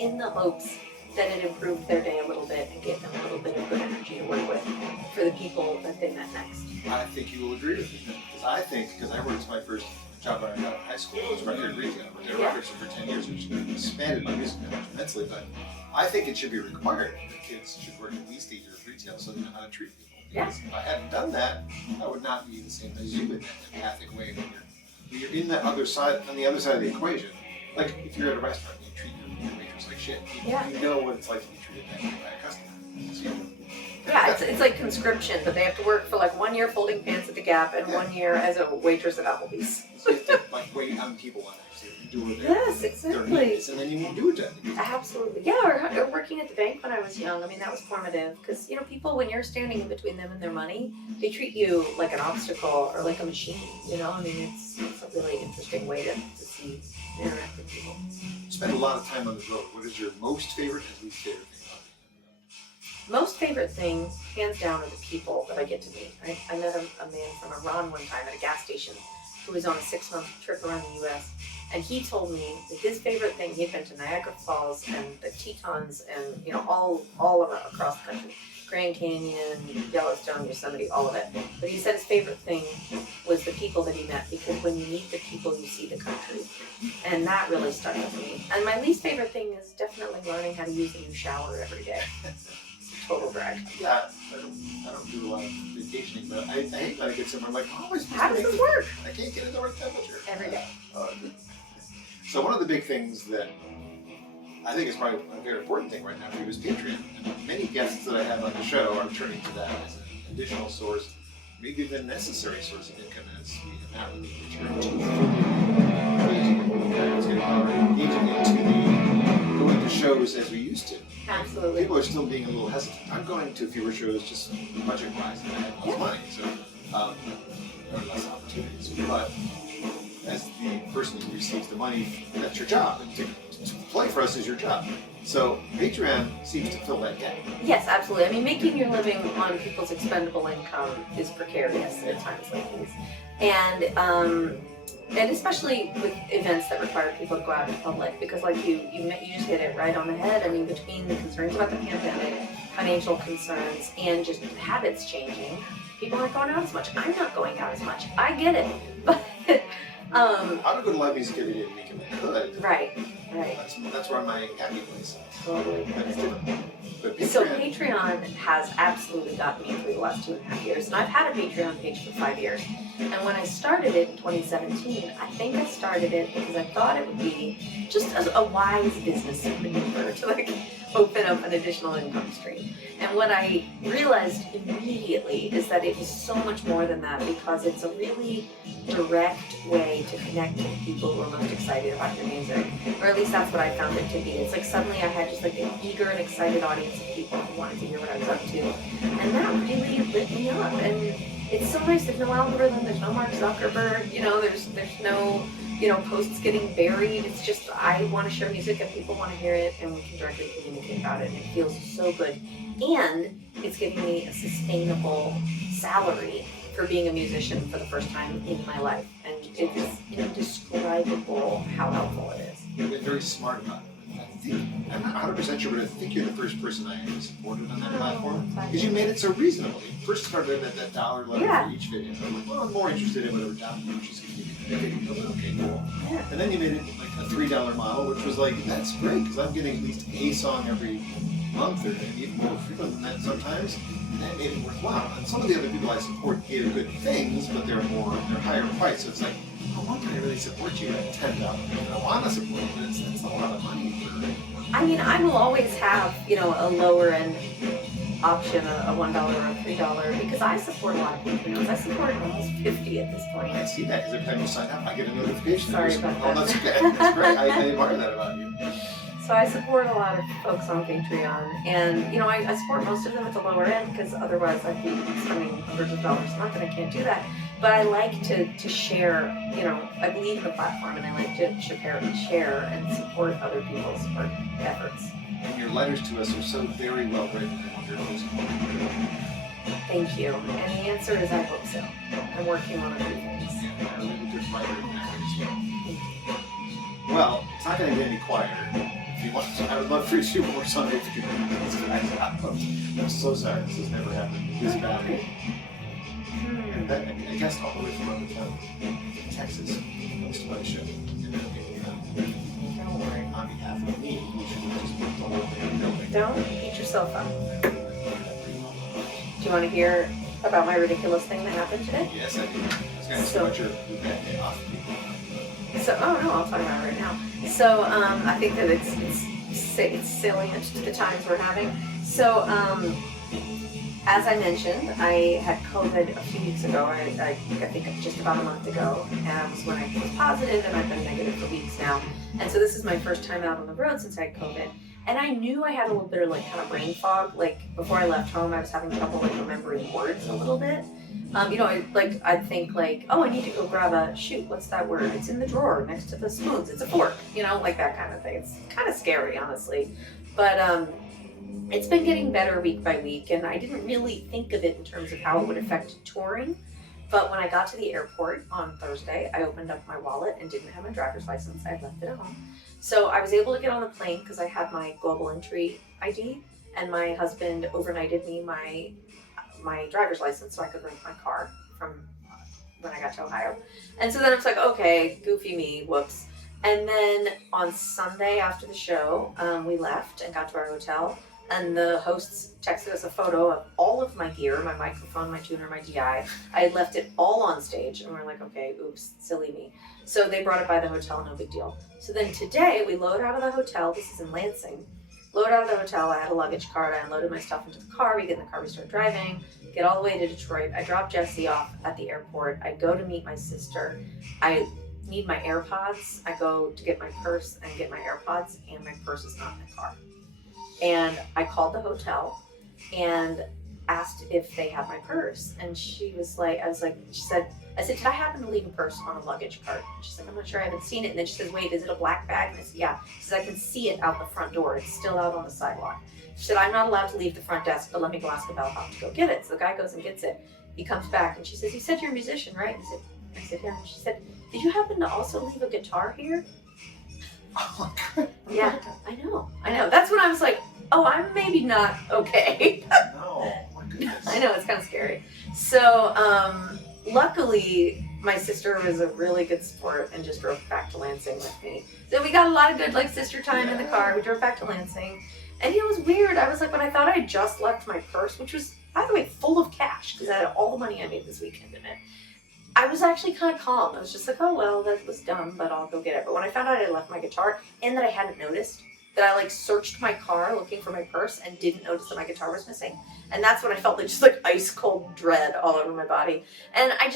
in the hopes that it improved their day a little bit and gave them a little bit of good energy to work with for the people that they met next. I think you will agree with me, because I worked my first job right out of high school was record retail. I worked at records for 10 years, which expanded my music knowledge immensely, but I think it should be required that kids should work at least a year of retail so they know how to treat people. Because if I hadn't done that, I would not be the same as you in that empathic way when you're in that other side, on the other side of the equation. Like if you're at a restaurant and you treat your waitress like shit, you know what it's like to be treated that way by a customer. Yeah, it's like conscription, but they have to work for like 1 year folding pants at the Gap and 1 year as a waitress at Applebee's. So you have to like wait on people on do their, yes, exactly. Their needs, and then you won't do it to them. Absolutely. Yeah, or working at the bank when I was young. I mean, that was formative because, you know, people, when you're standing in between them and their money, they treat you like an obstacle or like a machine, you know? I mean, it's a really interesting way to see interact with people. You spend a lot of time on the road. What is your most favorite and least favorite thing about it? Most favorite thing, hands down, are the people that I get to meet. I met a man from Iran one time at a gas station who was on a 6-month trip around the U.S., and he told me that his favorite thing, he'd been to Niagara Falls and the Tetons and, you know, all around across the country, Grand Canyon, Yellowstone, Yosemite, all of it. But he said his favorite thing was the people that he met, because when you meet the people, you see the country. And that really stuck with me. And my least favorite thing is definitely learning how to use a new shower every day. Total drag. Yeah, I don't do a lot of vacationing, but I hate when I get somewhere I'm like, oh, how does this work? I can't get in the right temperature. Every day. So one of the big things that I think is probably a very important thing right now for you is Patreon. And many guests that I have on the show are turning to that as an additional source, maybe the necessary source of income, as we have not really returned to engaging into going to shows as we used to. Absolutely. People are still being a little hesitant. I'm going to fewer shows just budget-wise, and I have less money, so there are less opportunities. But as the person who receives the money, that's your job. And to play for us is your job. So Patreon seems to fill that gap. Yes, absolutely. I mean, making your living on people's expendable income is precarious at times like these. And especially with events that require people to go out in public, because like you just hit it right on the head. I mean, between the concerns about the pandemic, financial concerns, and just habits changing, people aren't going out as much. I'm not going out as much. I get it. But I would go to live music every day of the week if I could. Right. That's where my happy place. Totally. But So Patreon has absolutely gotten me through the last 2.5 years. And I've had a Patreon page for 5 years. And when I started it in 2017, I think I started it because I thought it would be just a wise business maneuver to like open up an additional income stream. And what I realized immediately is that it was so much more than that, because it's a really direct way to connect with people who are most excited about your music. Or at least that's what I found it to be. It's like suddenly I had just like an eager and excited audience of people who wanted to hear what I was up to. And that really lit me up. And it's so nice. There's no algorithm, there's no Mark Zuckerberg, there's no, posts getting buried. It's just I want to share music and people want to hear it and we can directly communicate about it. And it feels so good. And it's giving me a sustainable salary for being a musician for the first time in my life. And it's indescribable how helpful it is. You've been very smart about it. I'm not 100% sure, but I think you're the first person I ever supported on that platform. Because you made it so reasonable. You first started at that $1 level for each video. I'm like, well, I'm more interested in whatever down she's going to give me. Okay, cool. Yeah. And then you made it like a $3 model, which was like, that's great, because I'm getting at least a song every month or even more frequent than that sometimes. And that made it worthwhile. And some of the other people I support gave good things, but they're higher price. So it's like, why can I really support you at $10? I want to support you, but it's a lot of money for. I mean, I will always have, a lower end option, a $1 or a $3, because I support a lot of Patreons. I support almost 50 at this point. I see that because every time you sign up, I get a notification. Sorry about that. Oh, that's okay. That's great. I admire that about you. So I support a lot of folks on Patreon, and I support most of them at the lower end because otherwise I'd be spending hundreds of dollars a month, and I can't do that. But I like to share. I believe in the platform, and I like to share and support other people's efforts. And your letters to us are so very well written. I wonder if those Thank you. And the answer is I hope so. I'm working on a few things. Yeah, I really good writer in that way as well. Well, it's not going to get any quieter. If you want, I would love for you to do more Sunday if you could. I'm so sorry. This has never happened this bad. I guess all the way from Texas comes to my show. Don't worry. On behalf of me, you should just put the whole thing in the building. Don't beat yourself up. Do you want to hear about my ridiculous thing that happened today? Yes, I do. I was going to say what your bad day off. So, I'll talk about it right now. So, I think that it's salient to the times we're having. So, as I mentioned, I had COVID a few weeks ago. I think just about a month ago, and that was when I was positive, and I've been negative for weeks now. And so this is my first time out on the road since I had COVID. And I knew I had a little bit of kind of brain fog. Before I left home, I was having trouble remembering words a little bit. I'd think oh, I need to go grab what's that word? It's in the drawer next to the spoons. It's a fork, like that kind of thing. It's kind of scary, honestly. But it's been getting better week by week, and I didn't really think of it in terms of how it would affect touring. But when I got to the airport on Thursday, I opened up my wallet and didn't have my driver's license. I had left it at home. So I was able to get on the plane because I had my global entry ID, and my husband overnighted me my driver's license so I could rent my car from when I got to Ohio. And so then I was like, okay, goofy me, whoops. And then on Sunday after the show, we left and got to our hotel, and the hosts texted us a photo of all of my gear, my microphone, my tuner, my DI. I had left it all on stage, and we're like, okay, oops, silly me. So they brought it by the hotel, no big deal. So then today, we load out of the hotel, this is in Lansing, load out of the hotel, I had a luggage cart, I unloaded my stuff into the car, we get in the car, we start driving, get all the way to Detroit, I drop Jessie off at the airport, I go to meet my sister, I need my AirPods, I go to get my purse and get my AirPods, and my purse is not in the car. And I called the hotel and asked if they had my purse, and she said, I said, did I happen to leave a purse on a luggage cart? She's like, I'm not sure, I haven't seen it. And then she says, wait, is it a black bag? And I said, yeah. She says, I can see it out the front door. It's still out on the sidewalk. She said, I'm not allowed to leave the front desk, but let me go ask the bellhop to go get it. So the guy goes and gets it. He comes back and she says, you said you're a musician, right? I said, yeah. And she said, did you happen to also leave a guitar here? Oh my God. Yeah, I know. That's when I was like, oh, I'm maybe not okay. No, my goodness. I know, it's kind of scary. So, luckily, my sister was a really good sport and just drove back to Lansing with me. So we got a lot of good sister time in the car. We drove back to Lansing. And it was weird. I was like, when I thought I had just left my purse, which was, by the way, full of cash, because I had all the money I made this weekend in it, I was actually kind of calm. I was just like, oh, well, that was dumb, but I'll go get it. But when I found out I had left my guitar and that I hadn't noticed, that I like searched my car looking for my purse and didn't notice that my guitar was missing. And that's when I felt like just like ice cold dread all over my body. And I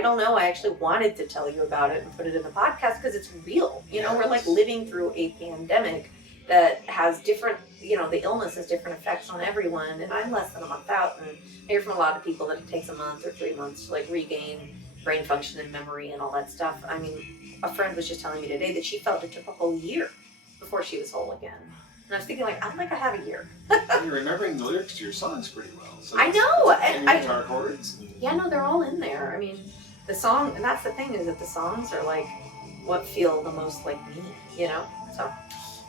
don't know, I actually wanted to tell you about it and put it in the podcast because it's real. You know, we're like living through a pandemic that has different, you know, the illness has different effects on everyone. And I'm less than a month out, and I hear from a lot of people that it takes a month or 3 months to like regain brain function and memory and all that stuff. I mean, a friend was just telling me today that she felt it took a whole year before she was whole again. And I was thinking, like, I don't think I have a year. You're remembering the lyrics to your songs pretty well. So I know. And your guitar chords. Yeah, no, they're all in there. I mean, the song, and that's the thing, is that the songs are like what feel the most like me, you know? So,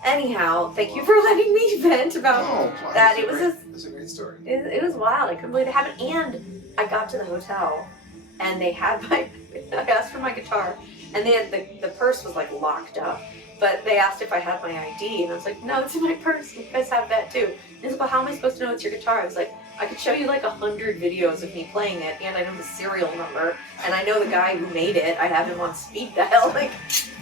anyhow, thank you for letting me vent about that. It was a great story. It was wild. I couldn't believe it happened. And I got to the hotel, and they had I asked for my guitar, and they had the purse was like locked up. But they asked if I had my ID, and I was like, no, it's in my purse. You guys have that too. And he's like, well, how am I supposed to know it's your guitar? I was like, I could show you like 100 videos of me playing it, and I know the serial number, and I know the guy who made it. I have him on speed dial. Like,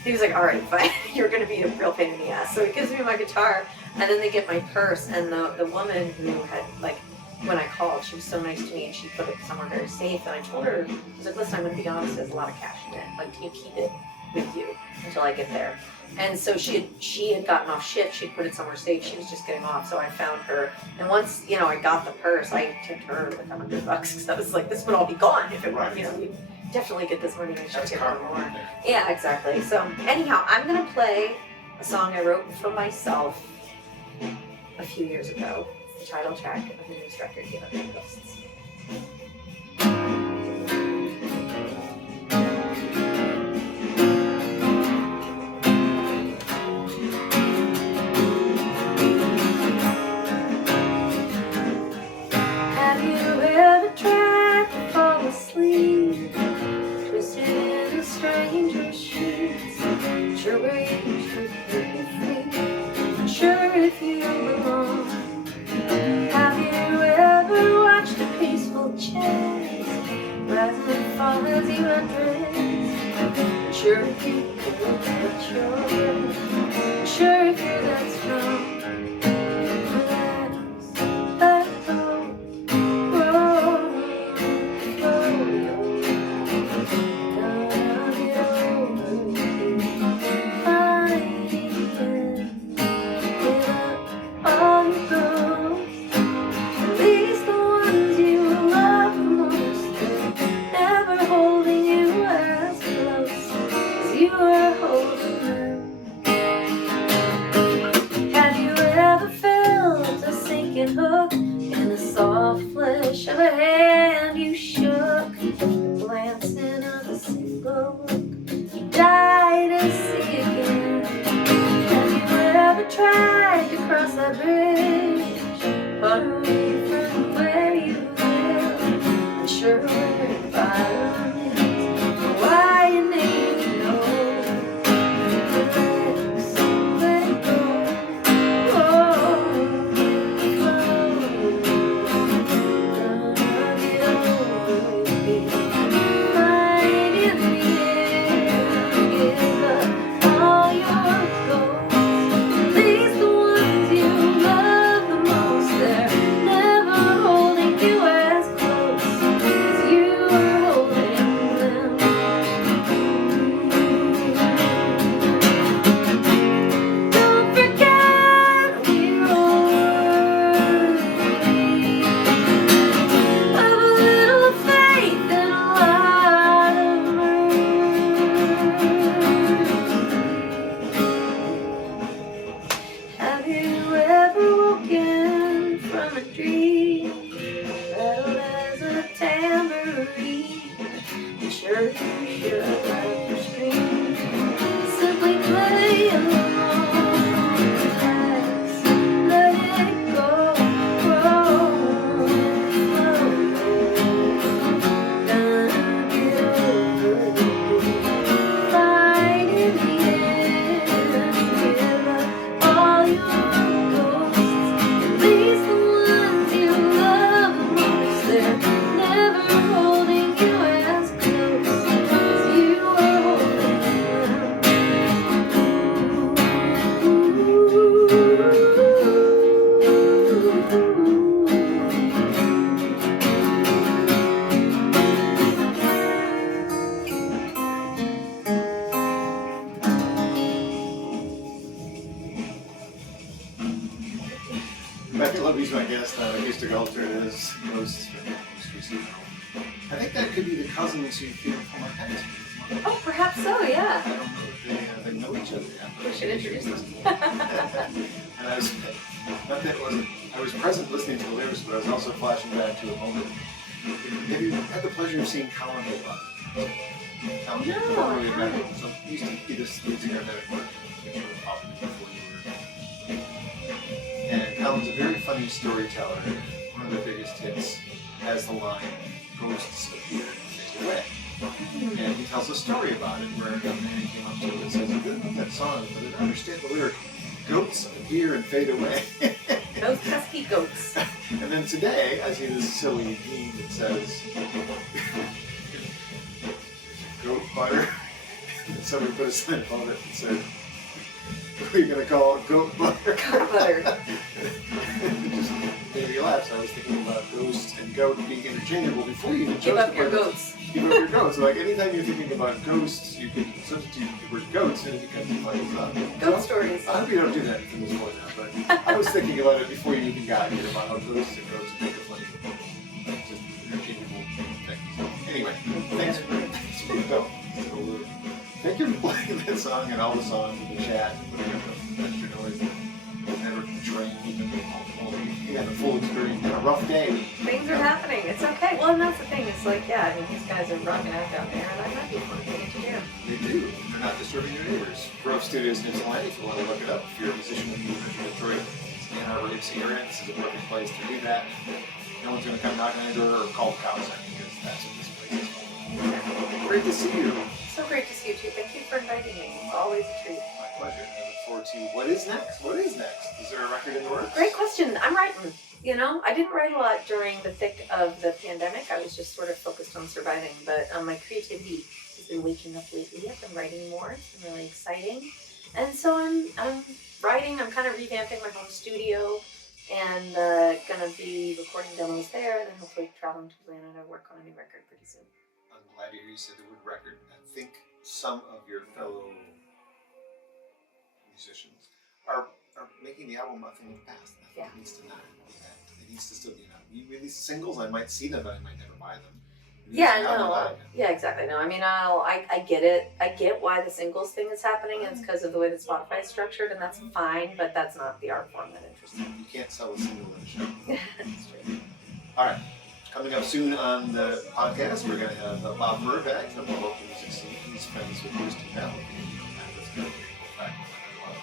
he was like, all right, fine. You're going to be a real pain in the ass. So he gives me my guitar, and then they get my purse, and the woman who had, like, when I called, she was so nice to me, and she put it somewhere very safe, and I told her, I was like, listen, I'm going to be honest, there's a lot of cash in it. Like, can you keep it with you until I get there? And so she had gotten off shift. She'd put it somewhere safe. She was just getting off. So I found her. And once, you know, I got the purse, I tipped her like $100 because I was like, this would all be gone if it weren't, you know, we definitely get this money and she'll get more. Yeah, exactly. So anyhow, I'm going to play a song I wrote for myself a few years ago. It's the title track of the newest record, Give Up Your Ghosts. As you undress, sure if you could look at your breath, sure if you're that strong, let it go, gotta get over you, find it, give up all your ghosts, at least the ones you love the most, never holding you as close as you are holding them. Have you Rebecca Loebe's my guest on Acoustic Alternatives. Most I think that could be the cousins who came from our past. Oh, perhaps so, yeah. I don't know if they know each other yet. We should introduce them. And I was, not that it wasn't, I was present listening to the lyrics, but I was also flashing back to a moment. Have you had the pleasure of seeing Colin Haylock? Colin, No. So he used to be this lead singer that I worked and Colin's a very funny storyteller. One of the biggest hits has the line, "Ghosts appear and fade away." And he tells a story about it where a man came up to him and says, "I'm good with that song, but I don't understand the lyric. Goats appear and fade away." Those pesky goats. And then today, I see this silly meme that says, "Goat butter." And somebody put a sign above it and said, "What are you going to call it? Goat butter?" Goat butter. It just made me laugh. So I was thinking about ghost and goat being interchangeable before you even Give chose up the your word. goats. Give up your goats. So like anytime you're thinking about ghosts, you can substitute the word goats and it becomes like Goat stories. I hope you don't do that from this point now, but I was thinking about it before you even got here about how ghosts and goats make a funny, just interchangeable thing. So anyway, thanks for the bell. So, thank you for playing that song and all the songs in the chat and putting up the extra noise that never trained even you had a full experience and a rough day. Things are happening. It's okay. Well, and that's the thing. It's like, yeah, I mean, these guys are rocking out down there, and I'm happy for them. They get to hear them. They do. They're not disturbing your neighbors. Grove Studios in Ypsilanti, if you want to look it up. If you're a musician in the Detroit, Ann Arbor, Ypsi area, this is a perfect place to do that. No one's going to come knocking on your door or call the cops on you because that's what this place is. Great to see you. So great to see you, too. Thank you for inviting me. It's always a treat. My pleasure. I look forward to what is next. What is next? Is there a record in the works? Great question. I'm writing. You know, I didn't write a lot during the thick of the pandemic. I was just sort of focused on surviving. But my creativity has been waking up lately. I've been writing more. It's been really exciting. And so I'm writing. I'm kind of revamping my home studio and going to be recording demos there and then hopefully traveling to Atlanta to work on a new record pretty soon. I'm glad to hear you said the word record. I think some of your fellow musicians are making the album a thing of the past. I think it needs to not be that. It needs to still be that. You release singles, I might see them, but I might never buy them. Yeah, no. Yeah, exactly. No, I mean, I get it. I get why the singles thing is happening. It's because of the way that Spotify is structured, and that's fine, but that's not the art form that interests me. You can't sell a single in a show. That's true. All right. Coming up soon on the podcast, we're going to have Bob Murback from the local music scene. He's friends with Kristen Bell. That's going to be a fact.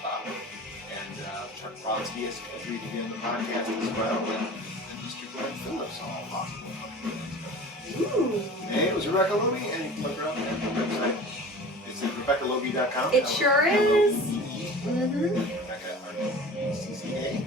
Bob. And Chuck Brodsky has agreed to be on the podcast as well. And Mr. Glenn Phillips, all possible. Ooh. And it was Rebeca Loebe, and you can look her up at the website. It's at RebeccaLoebe.com. It sure is. Rebecca, R-E-C-C-A.